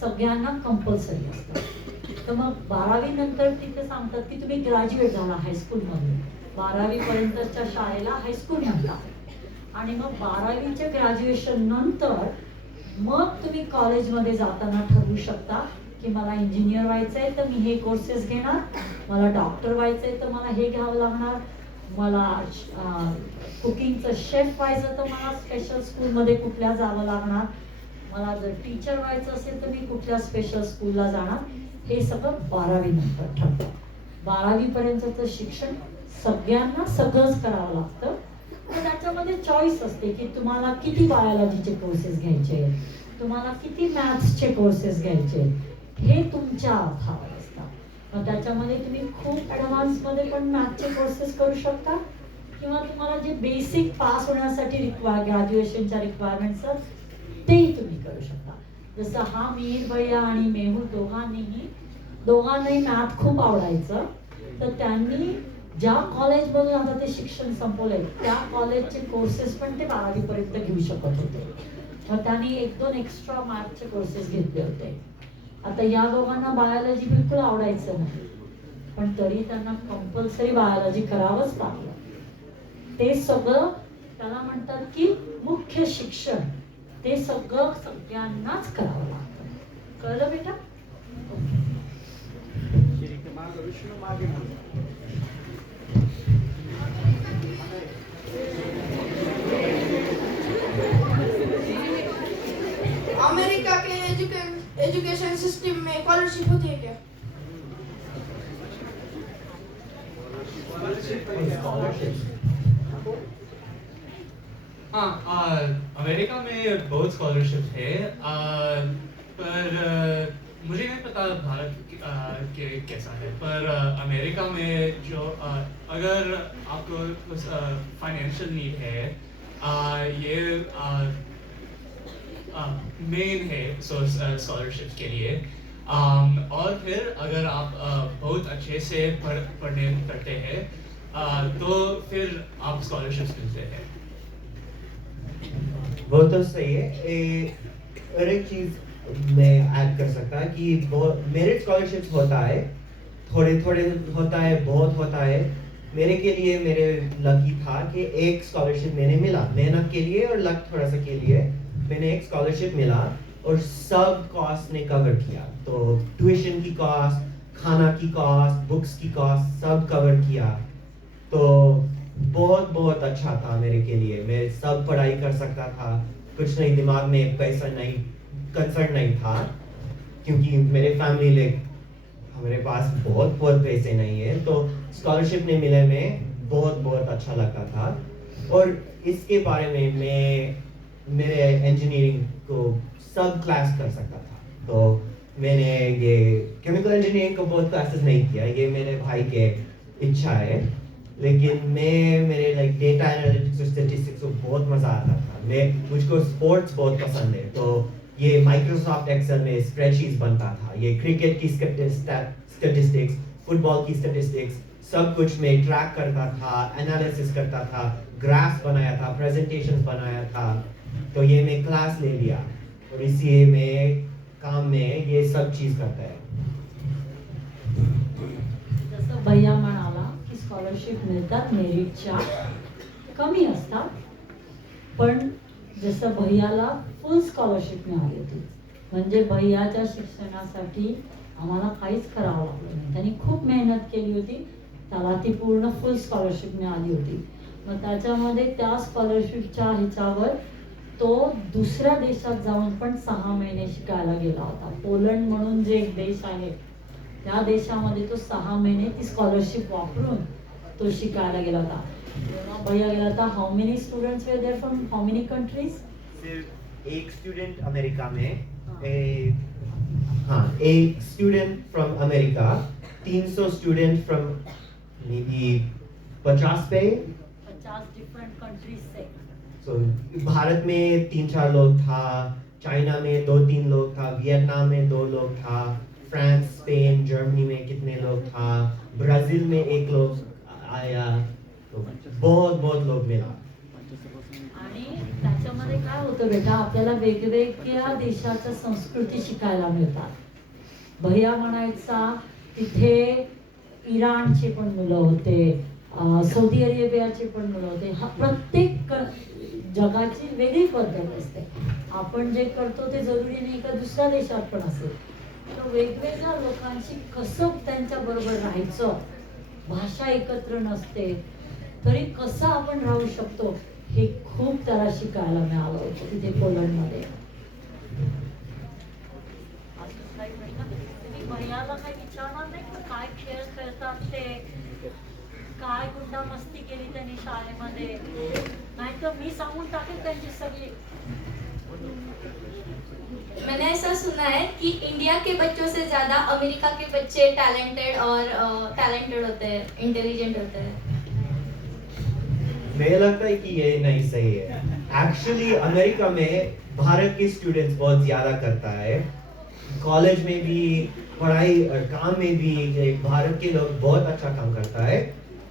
सगळ्यांना कंपल्सरी असतं। तर मग 12वी नंतर तिथे सांगतात की तुम्ही ग्रॅज्युएट झाला हायस्कूलमध्ये, 12वी पर्यंतच्या शाळेला हायस्कूल म्हणतात। आणि मग 12वीच्या ग्रॅज्युएशन नंतर मग तुम्ही कॉलेजमध्ये जाताना ठरवू शकता की मला इंजिनियर व्हायचंय तर मी हे कोर्सेस घेणार, मला डॉक्टर व्हायचंय तर मला हे घ्यावं लागणार, मला कुकिंगचं शेफ व्हायचं तर मला स्पेशल स्कूलमध्ये कुठल्या जावं लागणार, मला जर टीचर व्हायचं असेल तर मी कुठल्या स्पेशल स्कूलला जाणार, हे सगळं 12वी नंतर ठरतं। 12वी पर्यंतचं शिक्षण सगळ्यांना सगळंच करावं लागतं। तर त्याच्यामध्ये चॉईस असते की तुम्हाला किती बायोलॉजीचे कोर्सेस घ्यायचे, तुम्हाला किती मॅथ्सचे कोर्सेस घ्यायचे, हे तुमच्या हातावर असतं। मग त्याच्यामध्ये तुम्ही खूप ॲडव्हान्समध्ये पण मॅथ्सचे कोर्सेस करू शकता किंवा तुम्हाला जे बेसिक पास होण्यासाठी ग्रॅज्युएशनच्या रिक्वायरमेंट्स तेही तुम्ही करू शकता। जसं हा मीर भैया आणि मेहुल दोघांनाही मॅथ खूप आवडायचं, तर त्यांनी ज्या कॉलेजमधून आता ते शिक्षण संपवलंय त्या कॉलेजचे कोर्सेस पण ते 12वी पर्यंत घेऊ शकत होते। मग त्यांनी 1-2 एक्स्ट्रा मॅथचे कोर्सेस घेतले होते। आता या दोघांना बायोलॉजी बिलकुल आवडायचं नाही, पण तरी त्यांना कंपल्सरी बायोलॉजी करावंच लागलं। ते सगळं त्याला म्हणतात की मुख्य शिक्षण, ते सगळं सगळ्यांनाच करावं लागतं। कळलं बेटा? अमेरिका के एजुकेशन सिस्टम में स्कॉलरशिप होती है क्या? हाँ, अमेरिका में बहुत स्कॉलरशिप है, पर मुझे नहीं पता भारत के कैसा है, पर अमेरिका में जो अगर आपको कुछ फाइनेंशियल नीड है, ये मेन है स्कॉलरशिप के लिए। और फिर अगर आप बहुत अच्छे से पढ़ते हैं तो फिर आप स्कॉलरशिप्स मिलते हैं। वो तो सही है। और एक चीज मैं ऐड कर सकता कि मेरिट स्कॉलरशिप्स होता है, थोड़े थोड़े होता है, बहुत होता है। मेरे के लिए मेरे लकी था कि एक स्कॉलरशिप मैंने मिला, मेहनत के लिए और लक थोड़ा सा के लिए मैंने एक स्कॉलरशिप मिला और सब कॉस्ट ने कवर किया। तो ट्यूशन की कॉस्ट, खाना की कॉस्ट, बुक्स की कॉस्ट सब कवर किया। तो बहुत अच्छा था मेरे के लिए। मैं सब पढ़ाई कर सकता था, कुछ नहीं, दिमाग में पैसा नहीं, कंसर्न नहीं था, क्योंकि मेरे फैमिली हमारे पास बहुत पैसे नहीं है। तो स्कॉलरशिप ने मिले में बहुत अच्छा लगता था। और इसके बारे में मैं मेरे इंजीनियरिंग को सब क्लास कर सकता था। तो मैंने ये केमिकल इंजीनियरिंग को बहुत क्लासेस नहीं किया, ये मेरे भाई के इच्छा है। लेकिन मैं मेरे डेटा एनालिटिक्स और स्टैटिस्टिक्स को बहुत मजा आता था। मुझको स्पोर्ट्स बहुत पसंद है, तो ये माइक्रोसॉफ्ट एक्सेल में स्प्रेडशीट्स बनता था। ये क्रिकेट की स्टैटिस्टिक्स, फुटबॉल की स्टैटिस्टिक्स, सब कुछ मैं ट्रैक करता था, एनालिसिस करता था, ग्राफ्स बनाया था, प्रेजेंटेशंस बनाया था। तो ये मैं क्लास ले लिया और इसी में काम में ये सब चीज़ करता है. जसं भैया म्हणाला की स्कॉलरशिप मिळतात मेरिटच्या, कमी असतात, पण जसं भैयाला फुल स्कॉलरशिप मिळाली होती. म्हणजे भैयाच्या शिक्षणासाठी आम्हाला काहीच करावं लागलं नाही. त्यांनी खूप मेहनत केली होती, त्याला ती पूर्ण फुल स्कॉलरशिप मिळाली होती. मग त्याच्यामध्ये त्या स्कॉलरशिपच्या ह्याच्यावर तो दुसऱ्या देशात जाऊन पण 6 महिने शिकायला गेला होता. पोलंड म्हणून जे एक देश आहे, त्या देशामध्ये तो 6 महिने ती स्कॉलरशिप वापरून तो शिकायला गेला होता. तेव्हा भैया गेला होता. How many students were there from how many countries? सिर्फ एक स्टूडेंट अमेरिका में, एक student from America, 300 student from may be 50 पे. 50 डिफरेंट कंट्रीज से. So, भारत में 3-4 लोग था, चाइना में 2-3 लोग था, वियतनाम में 2 लोग था, फ्रांस, स्पेन, जर्मनी में कितने लोग था, ब्राजील में 1 लोग आया, तो बहुत लोग मिला. आणि त्याच्यामध्ये काय होतं बेटा, आपल्याला वेगवेगळ्या देशाच्या संस्कृती शिकायला मिळतात. भैया म्हणायचा तिथे इराणचे पण मुलं होते, सौदी अरेबियाचे पण मुलं होते. हा प्रत्येक जगाची वेगळी पद्धत असते. आपण जे करतो ते जरुरी नाही का दुसऱ्या देशात पण असेल. तर वेगवेगळ्या लोकांशी कसं त्यांच्या बरोबर राहायचं, भाषा एकत्र नसते तरी कसं आपण राहू शकतो हे खूप त्याला शिकायला मिळालं होतं तिथे पोलंडमध्ये. तुम्ही भैयाला काही विचारणार नाही का काय खेळ खेळतात ते, काय गुंडा मस्ती केली त्यांनी शाळेमध्ये? नाही तर मी सांगून टाकेल त्यांची सगळी. मैंने ऐसा सुना है कि इंडिया के बच्चों से ज्यादा अमेरिका के बच्चे टैलेंटेड होते हैं, इंटेलिजेंट होते हैं. मुझे लगता है कि ये नहीं सही है. एक्चुअली अमेरिका में भारत के स्टूडेंट्स बहुत ज़्यादा करता है. कॉलेज में भी, पढ़ाई और काम में भी भारत के लोग बहुत अच्छा काम करता है.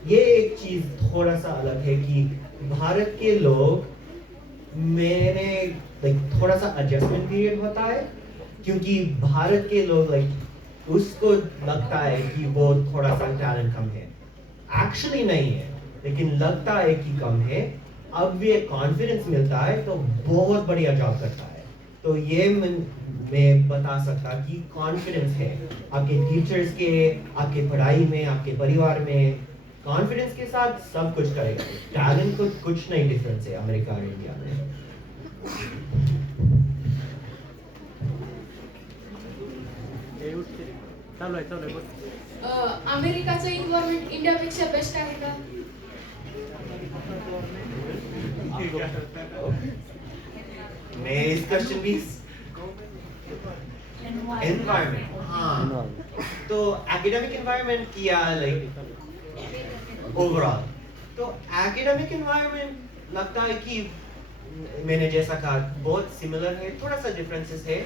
ये एक चीज़ थोड़ा सा अलग है कि भारत के लोग थोड़ा सा एडजस्टमेंट पीरियड होता है, क्योंकि भारत के लोग उसको लगता है कि वो थोड़ा सा टैलेंट कम है. एक्चुअली नहीं है, लेकिन लगता है कि कम है. अब ये कॉन्फिडेंस मिलता है तो बहुत बढ़िया जॉब करता है. तो ये मैं बता सकता कि कॉन्फिडेंस है आपके टीचर्स के, आपके पढ़ाई में, आपके परिवार में. कॉन्फिडेंस के साथ सब कुछ करेगा. टैलेंट को कुछ नहीं डिफरेंस है अमेरिका और इंडिया में. अमेरिकाचं इन्व्हायरमेंट इंडियापेक्षा बेस्ट आहे का? मैं इस क्वेश्चन भी एनवायरनमेंट, हाँ, तो एकेडमिक एनवायरनमेंट किया ओवरऑल. तो एकेडमिक एनवायरनमेंट लगता है कि मैंने जैसा कहा बहुत सिमिलर है, थोड़ा सा डिफरेंसेस है.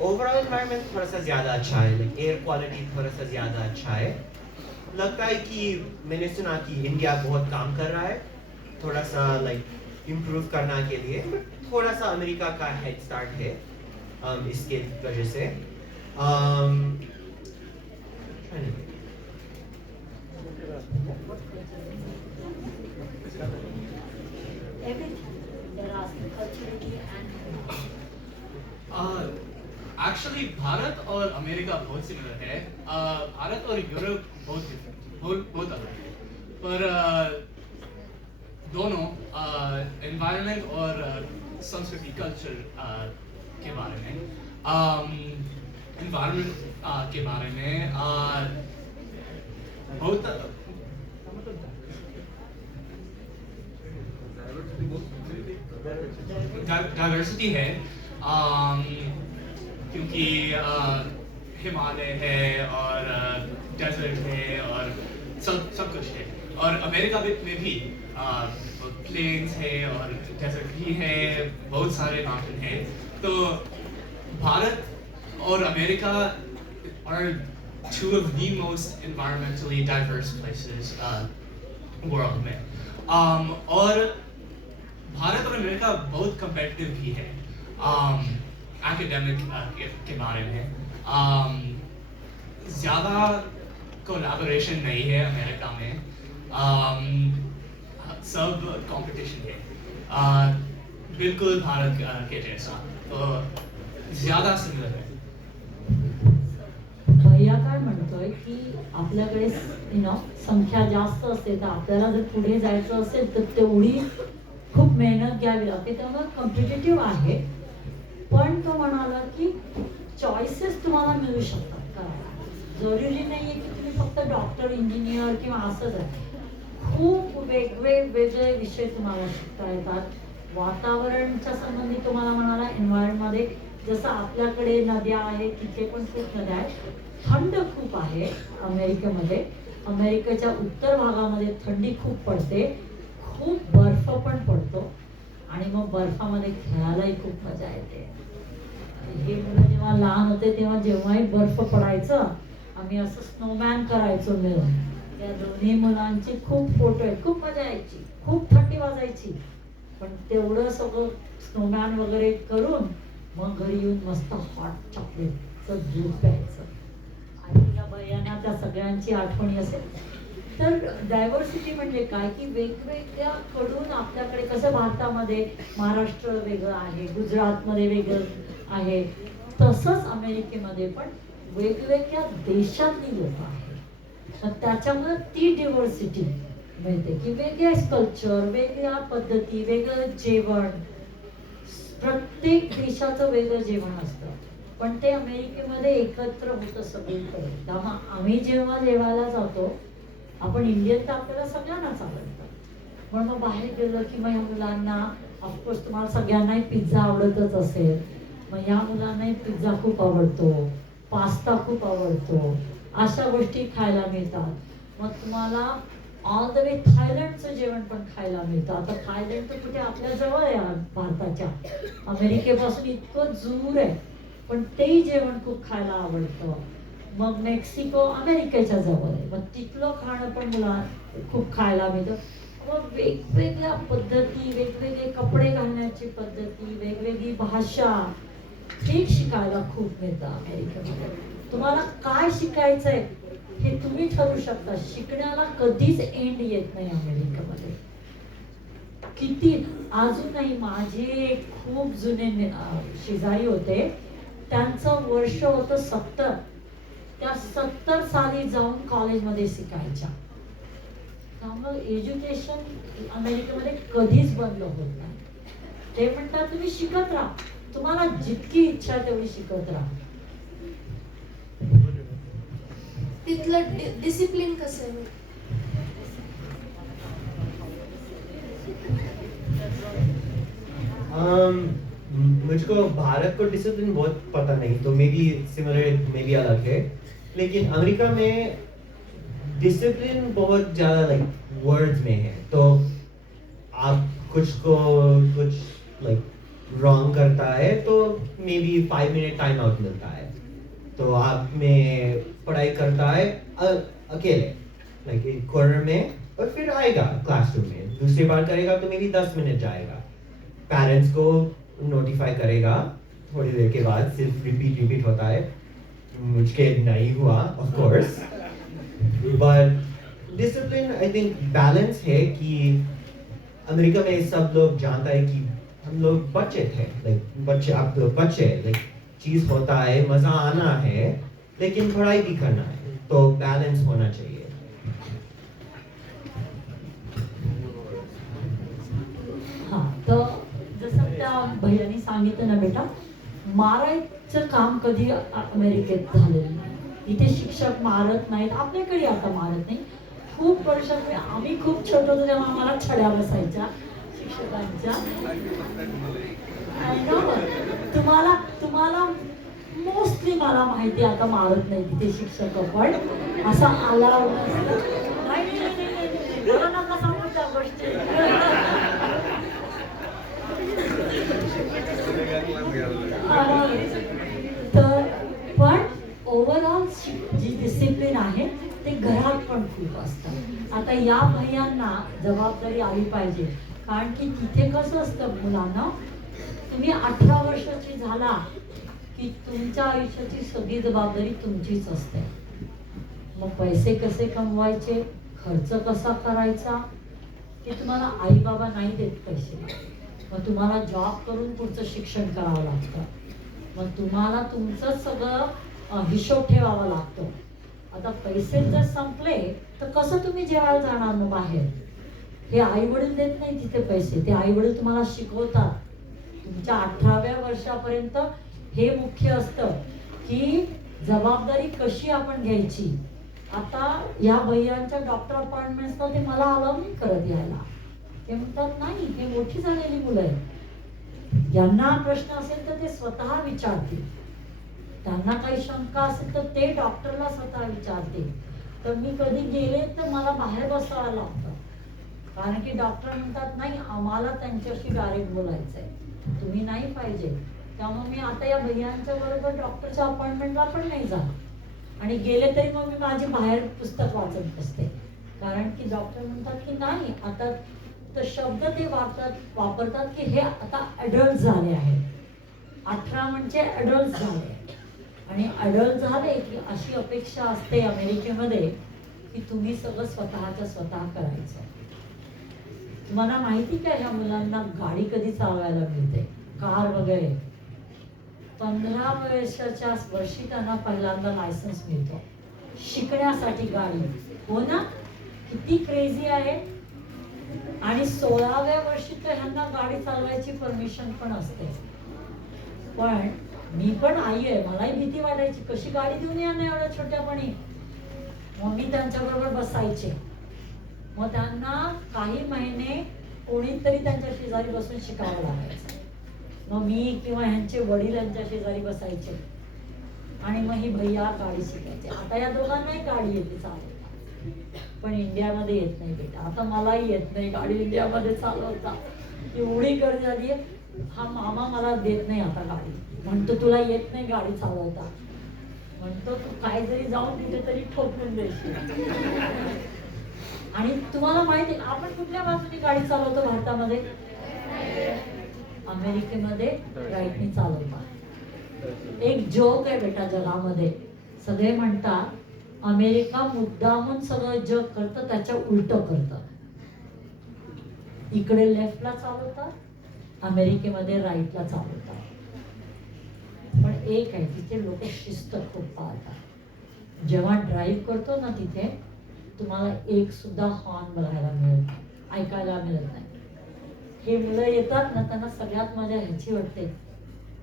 ओवरऑल एनवायरनमेंट थोड़ा सा ज़्यादा अच्छा है, एयर क्वालिटी थोड़ा सा ज़्यादा अच्छा है. लगता है कि मैंने सुना कि इंडिया बहुत काम कर रहा है थोड़ा सा इम्प्रूव करना के लिए. थोड़ा सा अमेरिका का हेड स्टार्ट है इसके वजह से. एक्चुअली भारत और अमेरिका बहुत सिमिलर है. भारत और यूरोप बहुत डिफरेंट, बहुत अलग है. पर दोनों एनवायरनमेंट और संस्कृति कल्चर के बारे में, एनवायरनमेंट के बारे में बहुत डाइवर्सिटी है. क्योंकि हिमालय है और डेजर्ट है और सब कुछ है. और अमेरिका में भी प्लेन्स है और डेजर्ट भी है, बहुत सारे माउंटेन हैं. तो भारत और America are two of the most environmentally diverse places world में. और भारत और अमेरिका बहुत competitive भी है. एकेडमिक के बारे में ज़्यादा कोलैबोरेशन नहीं है अमेरिका में. सब कंपटीशन है बिल्कुल भारत के जैसा, तो ज़्यादा सिमिलर है. भैया काय म्हणतोय की आपल्याकडे संख्या जास्त असते तर आपल्याला जर पुढे जायचं असेल तर तेवढी खूप मेहनत घ्यावी लागते, त्यामुळे कॉम्पिटिटिव्ह आहे. पण तो म्हणाला की चॉईसेस तुम्हाला मिळू शकतात करायला. जरुरी नाहीये की तुम्ही फक्त डॉक्टर, इंजिनियर किंवा असंच आहे. खूप वेगवेगळे विषय तुम्हाला शिकता येतात. वातावरणच्या संबंधी तुम्हाला म्हणाला एन्व्हायरमेंटमध्ये जसं आपल्याकडे नद्या आहेत तिथे पण खूप नद्या आहेत. थंड खूप आहे अमेरिकेमध्ये. अमेरिकेच्या उत्तर भागामध्ये थंडी खूप पडते, खूप बर्फ पण पडतो आणि मग बर्फामध्ये खेळायलाही खूप मजा येते. हे मुलं जेव्हा लहान होते तेव्हा जेव्हाही बर्फ पडायचं आम्ही असं स्नोमॅन करायचो मिळून. या दोन्ही मुलांचे खूप फोटो आहेत. खूप मजा यायची, खूप थंडी वाजायची, पण तेवढं सगळं स्नोमॅन वगैरे करून मग घरी येऊन मस्त हॉट चॉकलेटचं दूध प्यायचं. आणि या भैयांना त्या सगळ्यांची आठवणी असेल. तर डायव्हर्सिटी म्हणजे काय की वेगवेगळ्या कडून आपल्याकडे कसं भारतामध्ये महाराष्ट्र वेगळं आहे, गुजरातमध्ये वेगळं आहे, तसंच अमेरिकेमध्ये पण वेगवेगळ्या देशातली लोक आहेत. मग त्याच्यामुळे ती डिव्हर्सिटी मिळते की वेगळे कल्चर, वेगळ्या पद्धती, वेगळं जेवण. प्रत्येक देशाचं वेगळं जेवण असतं, पण ते अमेरिकेमध्ये एकत्र होतं सगळीकडे. तेव्हा आम्ही जेव्हा जेवायला जातो, आपण इंडियन तर आपल्याला सगळ्यांनाच आवडतं, पण मग बाहेर गेलं की मग ह्या मुलांना, ऑफकोर्स तुम्हाला सगळ्यांनाही पिझ्झा आवडतच असेल, मग ह्या मुलांनाही पिझ्झा खूप आवडतो, पास्ता खूप आवडतो, अशा गोष्टी खायला मिळतात. मग तुम्हाला ऑल द वे थायलंडचं जेवण पण खायला मिळतं. आता थायलंड तर कुठे आपल्या जवळ आहे भारताच्या, अमेरिकेपासून इतकं दूर आहे, पण तेही जेवण खूप खायला आवडतं. मग मेक्सिको अमेरिकेच्या जवळ आहे, मग तिथलं खाणं पण मला खूप खायला मिळतं. मग वेगवेगळ्या पद्धती, वेगवेगळे कपडे घालण्याची पद्धती, वेगवेगळी भाषा हे शिकायला खूप मिळतं अमेरिकेमध्ये. तुम्हाला काय शिकायचंय हे तुम्ही ठरवू शकता. शिकण्याला कधीच एंड येत नाही अमेरिकेमध्ये. किती अजूनही माझे खूप जुने शेजारी होते, त्यांचं वर्ष होतं 70. त्या 70 साली जाऊन कॉलेजमध्ये शिकायच्या. त्यामुळे एज्युकेशन अमेरिकेमध्ये कधीच बंद होत नाही. ते म्हणतात तुम्ही शिकत राहा, तुम्हाला जितकी इच्छा तेवढी शिकत राहा. तिथलं डिसिप्लिन कसं आहे? मुझको भारत को डिसिप्लिन बहुत पता नहीं, तो may be similar may be अलग है. लेकिन अमेरिका में डिसिप्लिन बहुत ज़्यादा लाइक वर्ड्स में है. तो आप कुछ लाइक रॉन्ग करता है तो may be 5 minute time out मिलता है. तो आप में पढ़ाई करता है अकेले लाइक एक कॉर्नर में, और फिर आएगा क्लासरूम में, दूसरी बार करेगा तो मे बी 10 मिनट जाएगा. पेरेंट्स को नोटिफाई करेगा, थोड़ी देर के बाद सिर्फ रिपीट होता है. मुझके नहीं हुआ of course, but discipline I think balance है कि अमेरिका में सब लोग जानता है कि हम लोग बच्चे थे, लाइक बच्चे, आप लोग बच्चे, लाइक चीज होता है, मजा आना है, लेकिन पढ़ाई भी करना है, तो बैलेंस होना चाहिए. हाँ, तो जसं त्या भैयानी सांगितलं ना बेटा, मारायचं काम कधी अमेरिकेत झालेलं नाही. इथे शिक्षक मारत नाहीत, आपल्याकडे आता मारत नाही. खूप वर्षांपूर्वी आम्ही खूप छोट होतो तेव्हा आम्हाला छड्या बसायच्या शिक्षकांच्या. तुम्हाला मोस्टली मला माहिती आता मारत नाही तिथे शिक्षक, पण असा अलाव नसतं. नाही, मला नका सांगू त्या गोष्टी. तर पण ओव्हरऑल जी डिसिप्लिन आहे ते घरात पण खूप असतं. आता या भैयांना जबाबदारी आली पाहिजे, कारण की तिथे कसं असतं मुलांना तुम्ही 18 वर्षाची झाला की तुमच्या आयुष्याची सगळी जबाबदारी तुमचीच असते. मग पैसे कसे कमवायचे, खर्च कसा करायचा, हे तुम्हाला आई बाबा नाही देत पैसे. मग तुम्हाला जॉब करून पुढचं शिक्षण करावं लागतं. मग तुम्हाला तुमचं सगळं हिशोब ठेवावा लागतो. आता पैसे जर संपले तर कसं तुम्ही जेवायला जाणार मग बाहेर? हे आई वडील देत नाही तिथे पैसे, ते आई वडील तुम्हाला शिकवतात. तुमच्या 18व्या वर्षापर्यंत हे मुख्य असतं की जबाबदारी कशी आपण घ्यायची. आता या भैयांच्या डॉक्टर अपॉइंटमेंट्सला ते मला अलाव नाही करत यायला. ते म्हणतात नाही, हे मोठी झालेली मुलं आहेत, ज्यांना प्रश्न असेल तर ते स्वतः विचारतील, त्यांना काही शंका असेल तर ते डॉक्टरला स्वतः विचारतील. तर मी कधी गेले तर मला बाहेर बसावं लागतं, कारण की डॉक्टर म्हणतात नाही आम्हाला त्यांच्याशी डायरेक्ट बोलायचंय, तुम्ही नाही पाहिजे. त्यामुळे मी आता या भैयांच्या बरोबर डॉक्टरच्या अपॉइंटमेंटला पण नाही जात, आणि गेले तरी मग मी माझी बाहेर पुस्तक वाचत असते. कारण की डॉक्टर म्हणतात की नाही, आता तर शब्द ते वापरतात की हे आता अडल्ट झाले आहे. 18 म्हणजे अडल्ट झाले, आणि अडल्ट झाले की अशी अपेक्षा असते अमेरिकेमध्ये की तुम्ही सगळं स्वतःच्या स्वतः करायचं. तुम्हाला माहिती का ह्या मुलांना गाडी कधी चालवायला मिळते, कार वगैरे? 15 वर्षाच्या वर्षी त्यांना पहिल्यांदा लायसन्स मिळतो शिकण्यासाठी गाडी. हो ना, किती क्रेझी आहे. आणि 16व्या वर्षी तर ह्यांना गाडी चालवायची परमिशन पण असते. पण मी पण आई आहे, मलाही भीती वाटायची कशी गाडी देऊन यांना एवढ्या छोट्यापणी. मग मी त्यांच्याबरोबर बसायचे. मग त्यांना काही महिने कोणीतरी त्यांच्या शेजारी बसून शिकावं लागायचं. मग मी किंवा ह्यांचे वडील यांच्या शेजारी बसायचे, आणि मग ही भैया गाडी शिकायचे. आता या दोघांनाही गाडी येते चालवता, पण इंडियामध्ये येत नाही बेटा. आता मलाही येत नाही गाडी इंडियामध्ये चालवता. एवढी गरज झाली आहे, हा मामा मला देत नाही आता गाडी. म्हणतो तुला येत नाही गाडी चालवता, म्हणतो तू काय जरी जाऊन कुठेतरी ठोकून देशील. आणि तुम्हाला माहिती आहे आपण कुठल्या बाजूने गाडी चालवतो भारतामध्ये? अमेरिकेमध्ये राईटनी चालवतात. एक जोक आहे बेटा जगामध्ये, सगळे म्हणतात अमेरिका मुद्दामून सगळं जग करतं त्याच्या उलट करतं. इकडे लेफ्टला चालवतात, अमेरिकेमध्ये राईटला चालवतात. पण एक आहे, तिथे लोक शिस्त खूप पाळतात. जेव्हा ड्राईव्ह करतो ना तिथे तुम्हाला एक सुद्धा हॉर्न बघायला मिळत नाही, ऐकायला मिळत नाही. हे मुलं येतात ना, त्यांना सगळ्यात मजा ह्याची वाटते,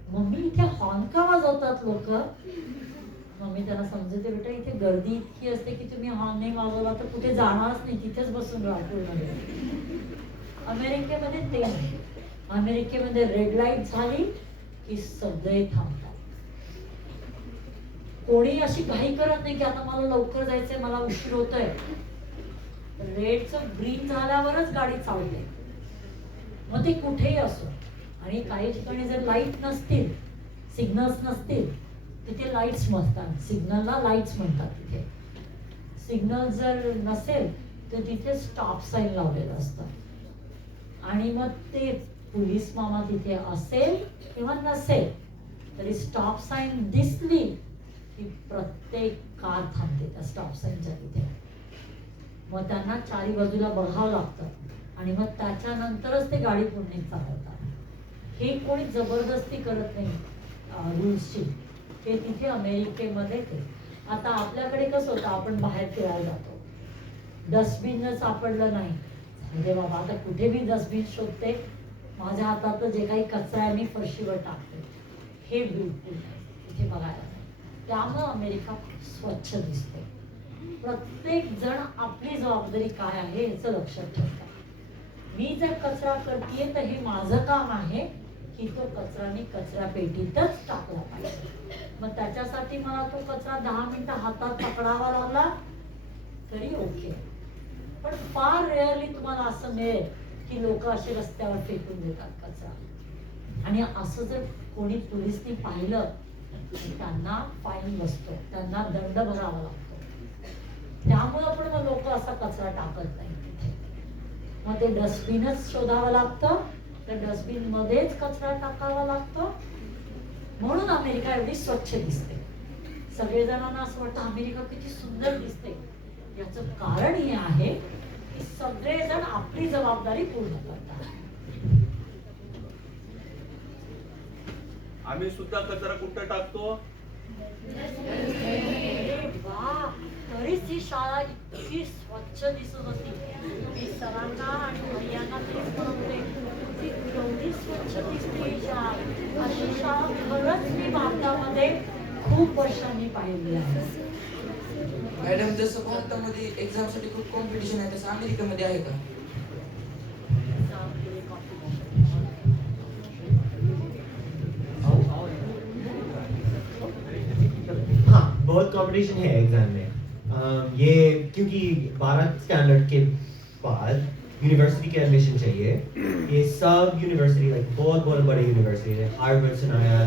मम्मी इथे हॉर्न का वाजवतात लोक? मम्मी त्यांना समजते बेटा इथे गर्दी इतकी असते की तुम्ही हॉर्न नाही वाजवला तर कुठे जाणारच नाही, तिथेच बसून राहतो. अमेरिकेमध्ये ते नाही. अमेरिकेमध्ये रेड लाईट झाली की सगळे थांबतात. कोणी अशी घाई करत नाही की आता मला लवकर जायचंय, मला उशीर होतोय. रेडचं ग्रीन झाल्यावरच गाडी चालते, मग ते कुठेही असो. आणि काही ठिकाणी जर लाईट नसतील, सिग्नल्स नसतील, तिथे लाईट्स म्हणतात, सिग्नलला लाईट्स म्हणतात. तिथे सिग्नल जर नसेल तर तिथे स्टॉप साईन लावलेलं असतं. आणि मग ते पोलीस मामा तिथे असेल किंवा नसेल तरी स्टॉप साईन दिसली की प्रत्येक कार थांबते त्या स्टॉप साईनच्या तिथे. मग त्यांना चारी बाजूला बघावं लागतं, आणि मग त्याच्यानंतरच ते गाडी पुढे चालवतात. हे कोणी जबरदस्ती करत नाही रूल्सची, हे तिथे अमेरिकेमध्ये ते. आता आपल्याकडे कसं होतं, आपण बाहेर फिरायला जातो, डस्टबिन सापडलं नाही, म्हणजे बाबा आता कुठे मी डस्टबिन शोधते, माझ्या हातातलं जे काही कचरा आहे मी फरशीवर टाकते. हे बिलकुल नाही तिथे बघायला नाही. त्यामुळं अमेरिका स्वच्छ दिसते. प्रत्येक जण आपली जबाबदारी काय आहे याचं लक्षात ठेवतात. मी जर कचरा करतेय तर हे माझं काम आहे की तो कचरा मी कचरा पेटीतच टाकला पाहिजे. मग त्याच्यासाठी मला तो कचरा 10 मिनिटं हातात पकडावा लागला तरी ओके. पण फार रेअरली तुम्हाला असं मिळेल की लोक असे रस्त्यावर फेकून देतात कचरा, आणि असं जर कोणी पोलिसनी पाहिलं तर त्यांना फाईन बसतो, त्यांना दंड भरावा लागतो. त्यामुळं पण मग लोक असा कचरा टाकत नाही तिथे. मग ते डस्टबिनच शोधावं लागतं, त्या डस्टबिन मध्येच कचरा टाकावा लागतो. म्हणून अमेरिका एवढी स्वच्छ दिसते. सगळेजणांना असं वाटतं अमेरिका किती सुंदर दिसते. याचं कारण हे आहे की सगळेजण आपली जबाबदारी पूर्ण करतात. आम्ही सुद्धा कचरा कुठं टाकतो? अरे वा, तरीच ही शाळा इतकी स्वच्छ दिसत होती. मी सरांना आणि भैयांना तेच म्हणते ती केवढी स्वच्छ दिसते ही शाळा. अशी शाळा खरंच मी भारतामध्ये खूप वर्षांनी पाहिली आहे. मॅडम, जसं भारतामध्ये एक्झामसाठी खूप कॉम्पिटिशन आहे तसं अमेरिकेमध्ये आहे का? हाँ, बहुत कंपटीशन है एग्जाम में। ये क्योंकि भारत स्टैंडर्ड के बाद यूनिवर्सिटी के एडमिशन चाहिए। ये सब यूनिवर्सिटी लाइक बहुत बहुत बड़े यूनिवर्सिटी है, हार्वर्ड सुनाया,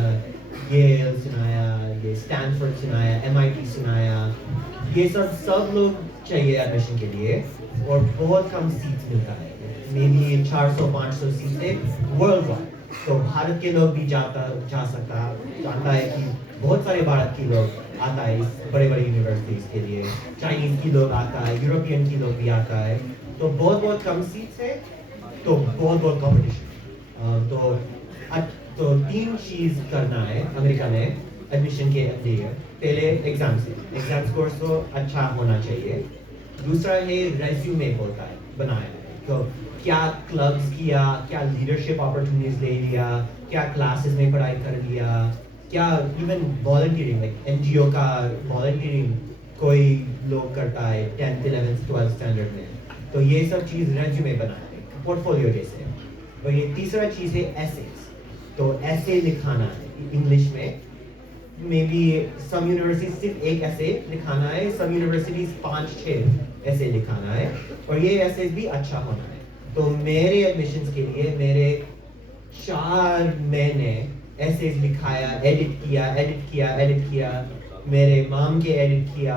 येल सुनाया, ये स्टैनफोर्ड सुनाया, MIT सुनाया, ये सब लोग चाहिए एडमिशन के लिए और बहुत कम सीट्स मिलता है। मे बी 400-500 सीटें वर्ल्ड वाइड। तो भारत के लोग भी जा सकता है कि बहुत सारे भारत के लोग आता है इस बड़े बड़े यूनिवर्सिटीज के लिए। चाइनीज की लोग आता है, यूरोपियन की लोग भी आता है। तो बहुत कम सीट्स है, तो बहुत कंपटीशन। तो 3 चीज करना है अमेरिका में एडमिशन के लिए। पहले एग्जाम स्कोर तो अच्छा होना चाहिए। दूसरा है रेज्यूमे बोलता है बनाया है, तो क्या क्लब्स किया, क्या लीडरशिप अपॉर्चुनिटीज ले लिया, क्या क्लासेस में पढ़ाई कर लिया, क्या इवन वॉलंटियरिंग लाइक NGO का वॉलंटियरिंग कोई लोग करता है 10th 11th 12th स्टैंडर्ड में। तो ये सब चीज़ रेज्यूमे बनाते हैं पोर्टफोलियो जैसे। और ये तीसरा चीज़ है एसेज। तो ऐसे लिखाना है इंग्लिश में। मे बी सम यूनिवर्सिटीज सिर्फ एक ऐसे लिखाना है, सम यूनिवर्सिटीज 5-6 ऐसे लिखाना है और ये ऐसे भी अच्छा होना है। तो मेरे एडमिशन्स के लिए मेरे 4 महीने ऐसे लिखाया, एडिट किया, मेरे माम के एडिट किया,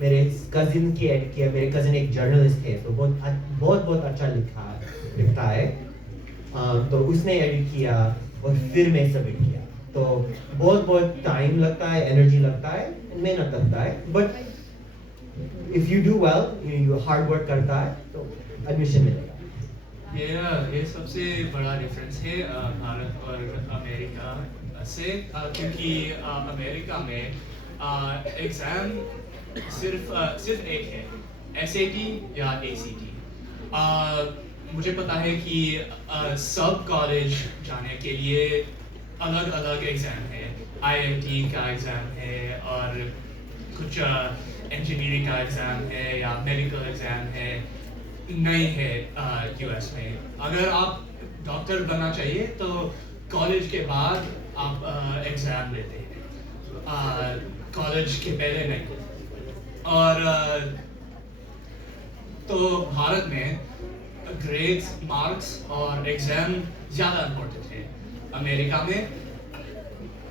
मेरे कजिन के एडिट किया। मेरे कजिन एक जर्नलिस्ट है तो बहुत अच्छा लिखता है। तो उसने एडिट किया और फिर मैं सबमिट किया। तो बहुत टाइम लगता है, एनर्जी लगता है, मेहनत लगता है। But if you do well, you hard work करता है तो एडमिशन मिलेगा। ये सबसे बड़ा डिफरेंस है भारत और अमेरिका से, क्योंकि अमेरिका में एग्ज़ाम सिर्फ एक है, SAT या ACT। मुझे पता है कि सब कॉलेज जाने के लिए अलग अलग एग्ज़ाम है। IIT का एग्ज़ाम है और कुछ इंजीनियरिंग का एग्ज़ाम है या मेडिकल एग्ज़ाम है, नहीं है US में। अगर आप डॉक्टर बनना चाहिए तो कॉलेज के बाद आप एग्ज़ाम लेते हैं, कॉलेज के पहले नहीं। और तो भारत में ग्रेड्स, मार्क्स और एग्ज़ाम ज़्यादा इम्पोर्टेंट है। अमेरिका में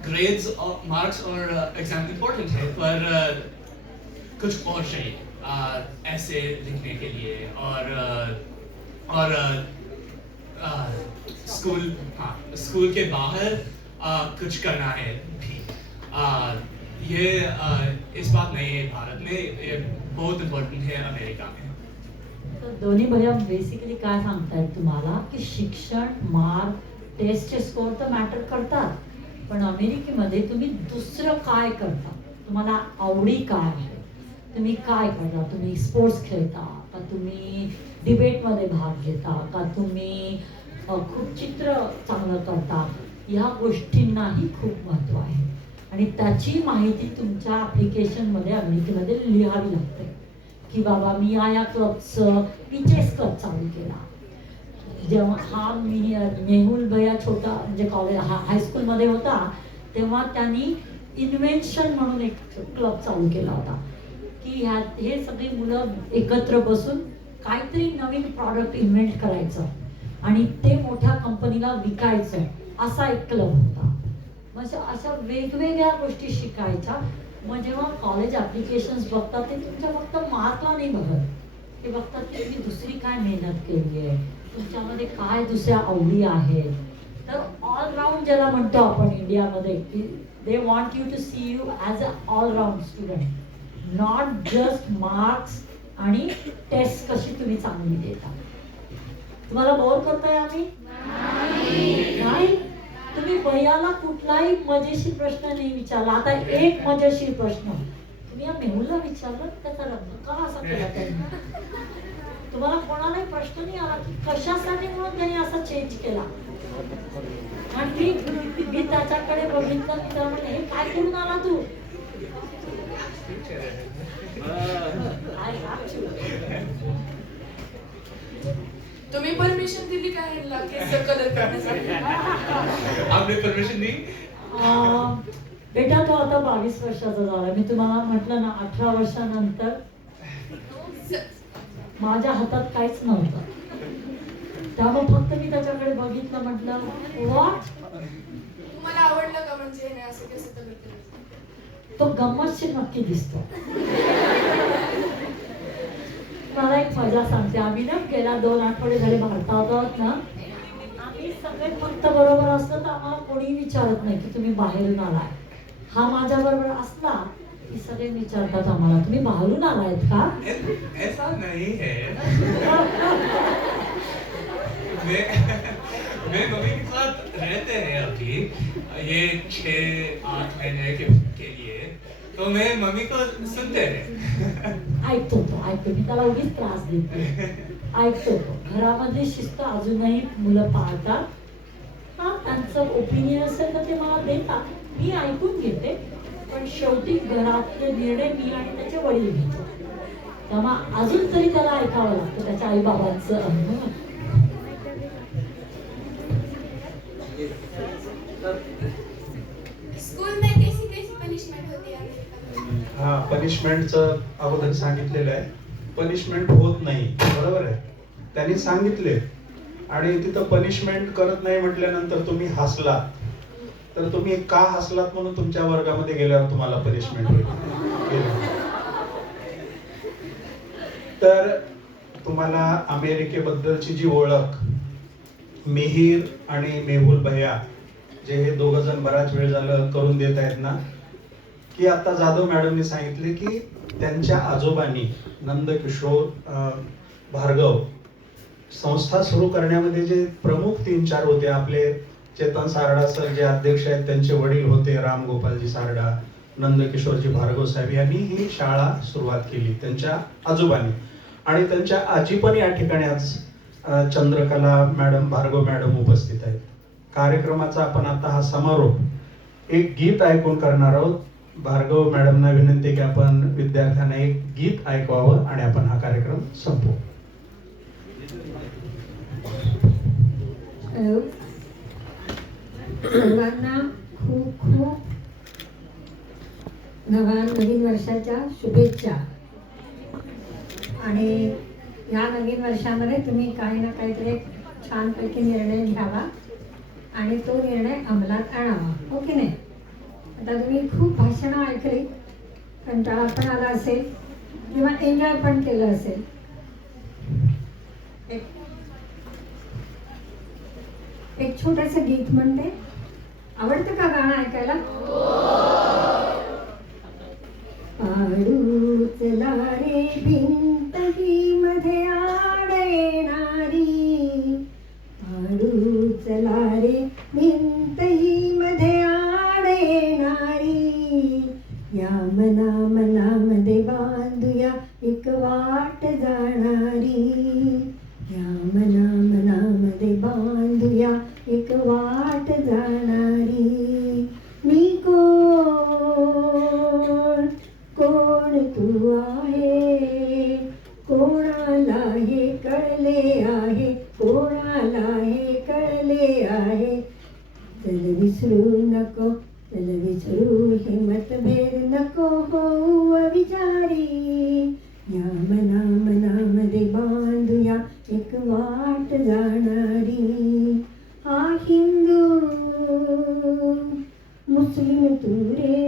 ग्रेड्स और मार्क्स और एग्ज़ाम इम्पोर्टेंट है, पर कुछ और चाहिए ऐसे लिखने के लिए। और स्कूल के बाहर कुछ करना है भी। ये इस बात नहीं है भारत में, ये बहुत इम्पोर्टेंट है अमेरिका में। तर दोन्ही भैया बेसिकली काय सांगतायत तुम्हाला की शिक्षण, मार्क, टेस्टचे स्कोर तर मॅटर करतात, पण अमेरिकेमध्ये तुम्ही दुसरं काय करता, तुम्हाला आवडी काय आहे, तुम्ही काय करता, तुम्ही स्पोर्ट्स खेळता का, तुम्ही डिबेटमध्ये भाग घेता का, तुम्ही खूप चित्र चांगलं करता, ह्या गोष्टींनाही खूप महत्त्व आहे आणि त्याची माहिती तुमच्या ॲप्लिकेशनमध्ये अमेरिकेमध्ये लिहावी लागते की बाबा मी या क्लबचं चेस क्लब चालू केला। जेव्हा हा मेहुल भैया छोटा म्हणजे कॉलेज हायस्कूलमध्ये होता तेव्हा त्यांनी इन्व्हेन्शन म्हणून एक क्लब चालू केला होता की हे सगळी मुलं एकत्र बसून काहीतरी नवीन प्रॉडक्ट इन्व्हेंट करायचं आणि ते मोठ्या कंपनीला विकायचं, असा एक क्लब होता। म्हणजे अशा वेगवेगळ्या गोष्टी शिकायच्या। मग जेव्हा कॉलेज ॲप्लिकेशन्स बघतात ते तुमच्या फक्त मार्कला नाही बघत, ते बघतात की तुम्ही दुसरी काय मेहनत केली आहे, तुमच्यामध्ये काय दुसऱ्या आवडी आहेत. तर ऑलराऊंड ज्याला म्हणतो आपण इंडियामध्ये की they want you to see you as a all round student, not just marks आणि टेस्ट कशी तुम्ही चांगली देता. तुम्हाला बोर करताय आम्ही? नाही. तुम्ही भैयाला कुठलाही मजेशीर प्रश्न नाही विचारला. आता एक मजेशीर प्रश्न तुम्ही या मेहुलला विचारलं, त्याचा रंग का असा केला त्यांनी? तुम्हाला कोणालाही प्रश्न नाही आला की कशासाठी म्हणून त्यांनी असा चेंज केला. आणि मी त्याच्याकडे बघितलं, मी त्याला म्हणले, हे काय करून आला तू? तुम्ही परमिशन दिली का ह्यांना केस कलर करण्यासाठी? आपने परमिशन दी? बेटा तो आता 22 वर्षाचा झाला. मी तुम्हाला म्हटलं ना 18 वर्षानंतर माझ्या हातात काहीच नव्हतं. त्यामुळे फक्त मी त्याच्याकडे बघितलं, म्हटलं व्हॉट. तुम्हाला आवडलं का म्हणजे ह्याने असं केस कलर केलं? तो गंमतशीर नक्की दिसतो. मला एक मजा सांगते. आम्ही ना गेल्या 2 आठवडे झाले भारतात आहोत ना, आम्ही सगळे फक्त बरोबर असलं तर आम्हाला कोणी विचारत नाही की तुम्ही बाहेरून आलाय. हा माझ्या बरोबर असला की सगळे विचारतात आम्हाला, तुम्ही बाहेरून आलायत का? ऐसा नहीं है. मैं मम्मी के साथ रहते हैं अभी ये 6-8 महीने के लिए, तो मैं मम्मी को सुनते हैं. ऐकतो मी त्याला उगीच त्रास देते. ऐकतो तो. घरामध्ये शिस्त अजूनही मुलं पाळतात. हा, त्यांचं ओपिनियन असेल तर ते मला देतात, मी ऐकून घेते. पण शेवटी घरातले निर्णय मी आणि त्याचे वडील घेतो. त्यामुळे अजून तरी त्याला ऐकावं लागतं त्याच्या आई बाबांचं. स्कूल में कैसी कैसी पनिशमेंट होती है अमेरिका में? हा, पनिशमेंटचं अगोदर सांगितलेलं आहे. पनिशमेंट होत नाही, बरोबर आहे. त्यांनी सांगितले आणि तिथं पनिशमेंट करत नाही म्हटल्यानंतर तुम्ही हसलात, तर तुम्ही का हसलात म्हणून तुमच्या वर्गामध्ये गेल्यावर तुम्हाला पनिशमेंट होईल. तर तुम्हाला अमेरिकेबद्दलची जी ओळख मिहीर आणि मेहुल भैया जे हे दोघ जण बराच वेळ झालं करून देत आहेत ना, की आता जाधव मॅडमने सांगितले की त्यांच्या आजोबांनी नंदकिशोर भार्गव संस्था सुरू करण्यामध्ये जे प्रमुख 3-4 होते, आपले चेतन सारडा सर जे अध्यक्ष आहेत त्यांचे वडील होते राम गोपालजी सारडा, नंदकिशोरजी भार्गव साहेब यांनी ही शाळा सुरुवात केली त्यांच्या आजोबांनी. आणि त्यांच्या आजी पण या ठिकाणी आज चंद्रकला मॅडम, भार्गव मॅडम उपस्थित आहेत. कार्यक्रमाचा आपण आता हा समारोप एक गीत ऐकून करणार आहोत. भार्गव मॅडमना विनंती आहे की आपण विद्यार्थ्यांना एक गीत ऐकवावं आणि आपण हा कार्यक्रम संपवू. सर्वांना खूप खूप नवीन वर्षाच्या शुभेच्छा. आणि या नवीन वर्षामध्ये तुम्ही काही ना काहीतरी एक छानपैकी निर्णय घ्यावा आणि तो निर्णय अंमलात आणावा, हो की नाही? आता तुम्ही खूप भाषणं ऐकली, कंटाळा पण आला असेल किंवा एन्जॉय पण केलं असेल. एक छोटंसं गीत म्हणते, आवडतं का गाणं ऐकायला? पाडू चला रे भिंत ही मध्ये आड येणारी, पाडू चला रे भिंत ही मध्ये आड येणारी, या मनामध्ये बांधूया एक वाट जाणारी, या मनामध्ये बांधूया एक वाट जाणारी. मी कोण तू आहे, कोणाला हे कळले आहे, कोणाला हे कळले आहे. चल विसरू नको, चल विसरू हे मतभेद नको होऊ विचारी, या मनामध्ये बांधूया एक वाट जाणारी. हा हिंदू मुस्लिम तू रे,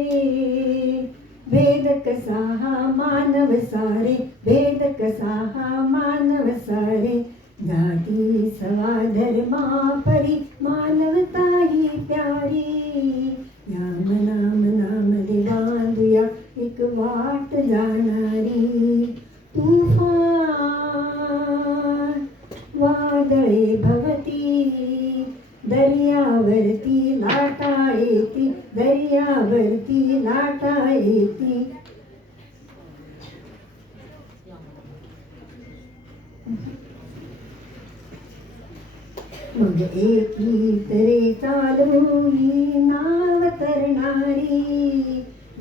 भेद कसा हा मानव सारे, भेद कसा हा मानव सारे. जाती आत्मा परी मानवता ही प्यारी, या मनामध्ये बांधूया एक वाट जाणारी. तुफान वादळे भवती, दर्यावरती लाटा येती, दर्यावरती लाटा येती. मग एकी तरे चालू ही नाव तरणारी,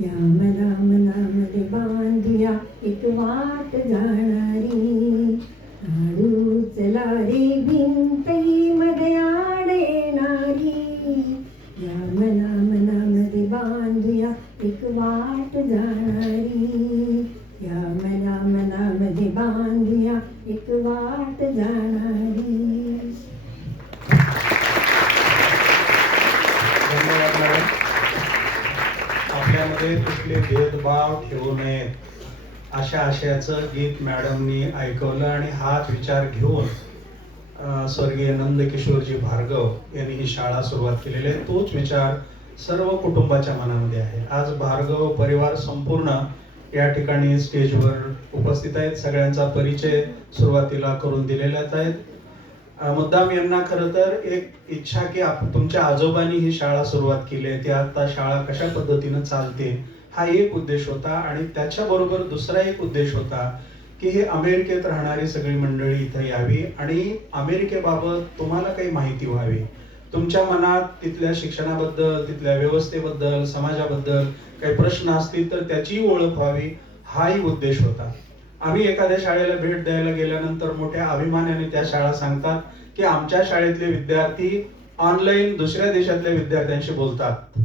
या मनामध्ये बांधूया एक वाट जाणारी. आडू चला रे भिंतई मध्ये आड येणारी, या मनामध्ये बांधूया एक वाट जाणारी, या मनामध्ये बांधूया एक वाट जाणारी. धन्यवाद मॅडम. आपल्यामध्ये कुठले भेदभाव ठेवू नयेत अशा आशयाचं गीत मॅडमनी ऐकवलं आणि हाच विचार घेऊन स्वर्गीय नंदकिशोरजी भार्गव यांनी ही शाळा सुरुवात केलेली आहे. तोच विचार सर्व कुटुंबाच्या मनामध्ये आहे. आज भार्गव परिवार संपूर्ण या ठिकाणी स्टेजवर उपस्थित आहेत. सगळ्यांचा परिचय सुरुवातीला करून दिलेलाच आहेत. मुद्दाम यांना खरं तर एक इच्छा की तुमच्या आजोबांनी ही शाळा सुरुवात केली आहे, ती आता शाळा कशा पद्धतीनं चालते हा एक उद्देश होता. आणि त्याच्याबरोबर दुसरा एक उद्देश होता की हे अमेरिकेत राहणारी सगळी मंडळी इथं यावी आणि अमेरिकेबाबत तुम्हाला काही माहिती व्हावी. तुमच्या मनात तिथल्या शिक्षणाबद्दल, तिथल्या व्यवस्थेबद्दल, समाजाबद्दल काही प्रश्न असतील तर त्याचीही ओळख व्हावी, हाही उद्देश होता. आम्ही एखाद्या शाळेला भेट द्यायला गेल्यानंतर मोठ्या अभिमानाने त्या शाळा सांगतात की आमच्या शाळेतले विद्यार्थी ऑनलाईन दुसऱ्या देशातल्या विद्यार्थ्यांशी बोलतात.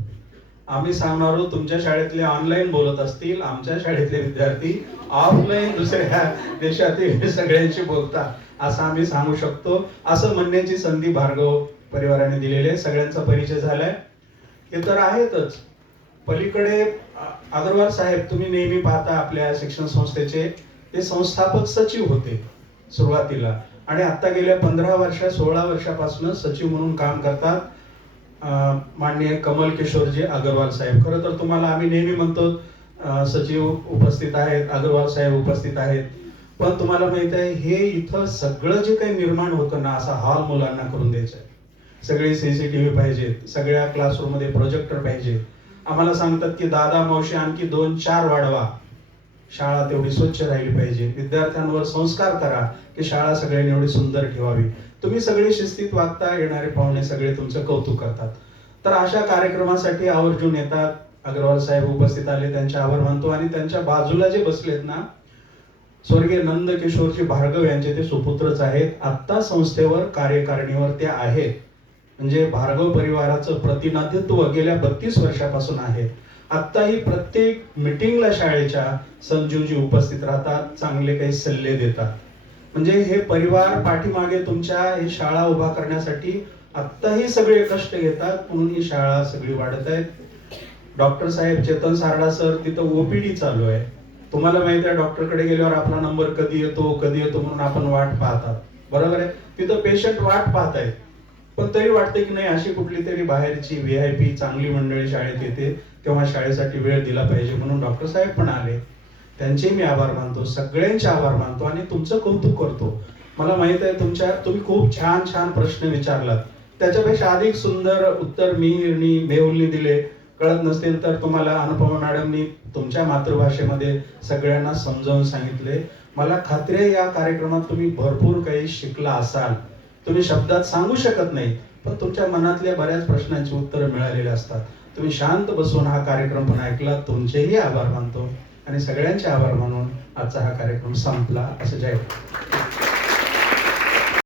आम्ही सांगणार तुमच्या शाळेतले ऑनलाईन बोलत असतील, आमच्या शाळेतले विद्यार्थी ऑफलाईन दुसऱ्या देशातील सगळ्यांशी बोलतात असं आम्ही सांगू शकतो. असं म्हणण्याची संधी भार्गव परिवाराने दिलेली आहे. सगळ्यांचा परिचय झालाय. हे तर आहेतच. पलीकडे अग्रवाल साहेब तुम्ही नेहमी पाहता आपल्या शिक्षण संस्थेचे, ते संस्थापक सचिव होते सुरुवातीला आणि आता गेल्या 16 वर्षापासून सचिव म्हणून काम करतात माननीय कमल किशोरजी अग्रवाल साहेब. खरं तर तुम्हाला आम्ही नेहमी म्हणतो सचिव उपस्थित आहेत, अग्रवाल साहेब उपस्थित आहेत, पण तुम्हाला माहित आहे हे इथं सगळं जे काही निर्माण होतं ना, असा हॉल मुलांना करून द्यायचा आहे. सगळे CCTV पाहिजेत, सगळ्या क्लासरूम मध्ये प्रोजेक्टर पाहिजे. आम्हाला सांगतात की दादा मावशी आणखी 2-4 वाढवा, शाळा तेवढी स्वच्छ राहिली पाहिजे. विद्यार्थ्यांवर संस्कार करा की शाळा सगळ्यांनी एवढी सुंदर ठेवावी. तुम्ही सगळे शिस्तीत वागता, येणारे पाहुणे सगळे तुमचं कौतुक करतात. तर अशा कार्यक्रमासाठी आवर्जून येतात. अग्रवाल साहेब उपस्थित आले, त्यांचे आभार मानतो. आणि त्यांच्या बाजूला जे बसलेत ना, स्वर्गीय नंदकिशोरजी भार्गव यांचे ते सुपुत्रच आहेत. आत्ता संस्थेवर कार्यकारिणीवर ते आहेत. म्हणजे भार्गव परिवाराचं प्रतिनिधित्व गेल्या 32 वर्षापासून आहे. आत्ताही प्रत्येक मीटिंगला शाळेच्या संजीवजी उपस्थित राहतात, चांगले काही सल्ले देतात. म्हणजे हे परिवार पाठीमागे तुमच्या ही शाळा उभा करण्यासाठी आत्ताही सगळे कष्ट घेतात, म्हणून ही शाळा सगळी वाढत आहे. डॉक्टर साहेब चेतन सारडा सर तिथं OPD चालू आहे. तुम्हाला माहिती आहे डॉक्टरकडे गेल्यावर आपला नंबर कधी येतो म्हणून आपण वाट पाहतात, बरोबर आहे. तिथं पेशंट वाट पाहतायत, पण तरी वाटते की नाही अशी कुठली तरी बाहेरची VIP चांगली मंडळी शाळेत येते तेव्हा शाळेसाठी वेळ दिला पाहिजे, म्हणून डॉक्टर साहेब पण आले. त्यांचे मी आभार मानतो, सगळ्यांचे आभार मानतो आणि तुमचं कौतुक करतो. मला माहित आहे तुम्ही खूप छान प्रश्न विचारलात, त्याच्यापेक्षा अधिक सुंदर उत्तर मेहुलनी दिले. कळत नसतील तर तुम्हाला अनुपमा मॅडमनी तुमच्या मातृभाषेमध्ये सगळ्यांना समजावून सांगितले. मला खात्री आहे या कार्यक्रमात तुम्ही भरपूर काही शिकला असाल. तुम्ही शब्दात सांगू शकत नाही, पण तुमच्या मनातल्या बऱ्याच प्रश्नांची उत्तरं मिळालेली असतात. तुम्ही शांत बसून हा कार्यक्रम पण ऐकला, तुमचेही आभार मानतो आणि सगळ्यांचे आभार मानून आजचा हा कार्यक्रम संपला असं जाहीर.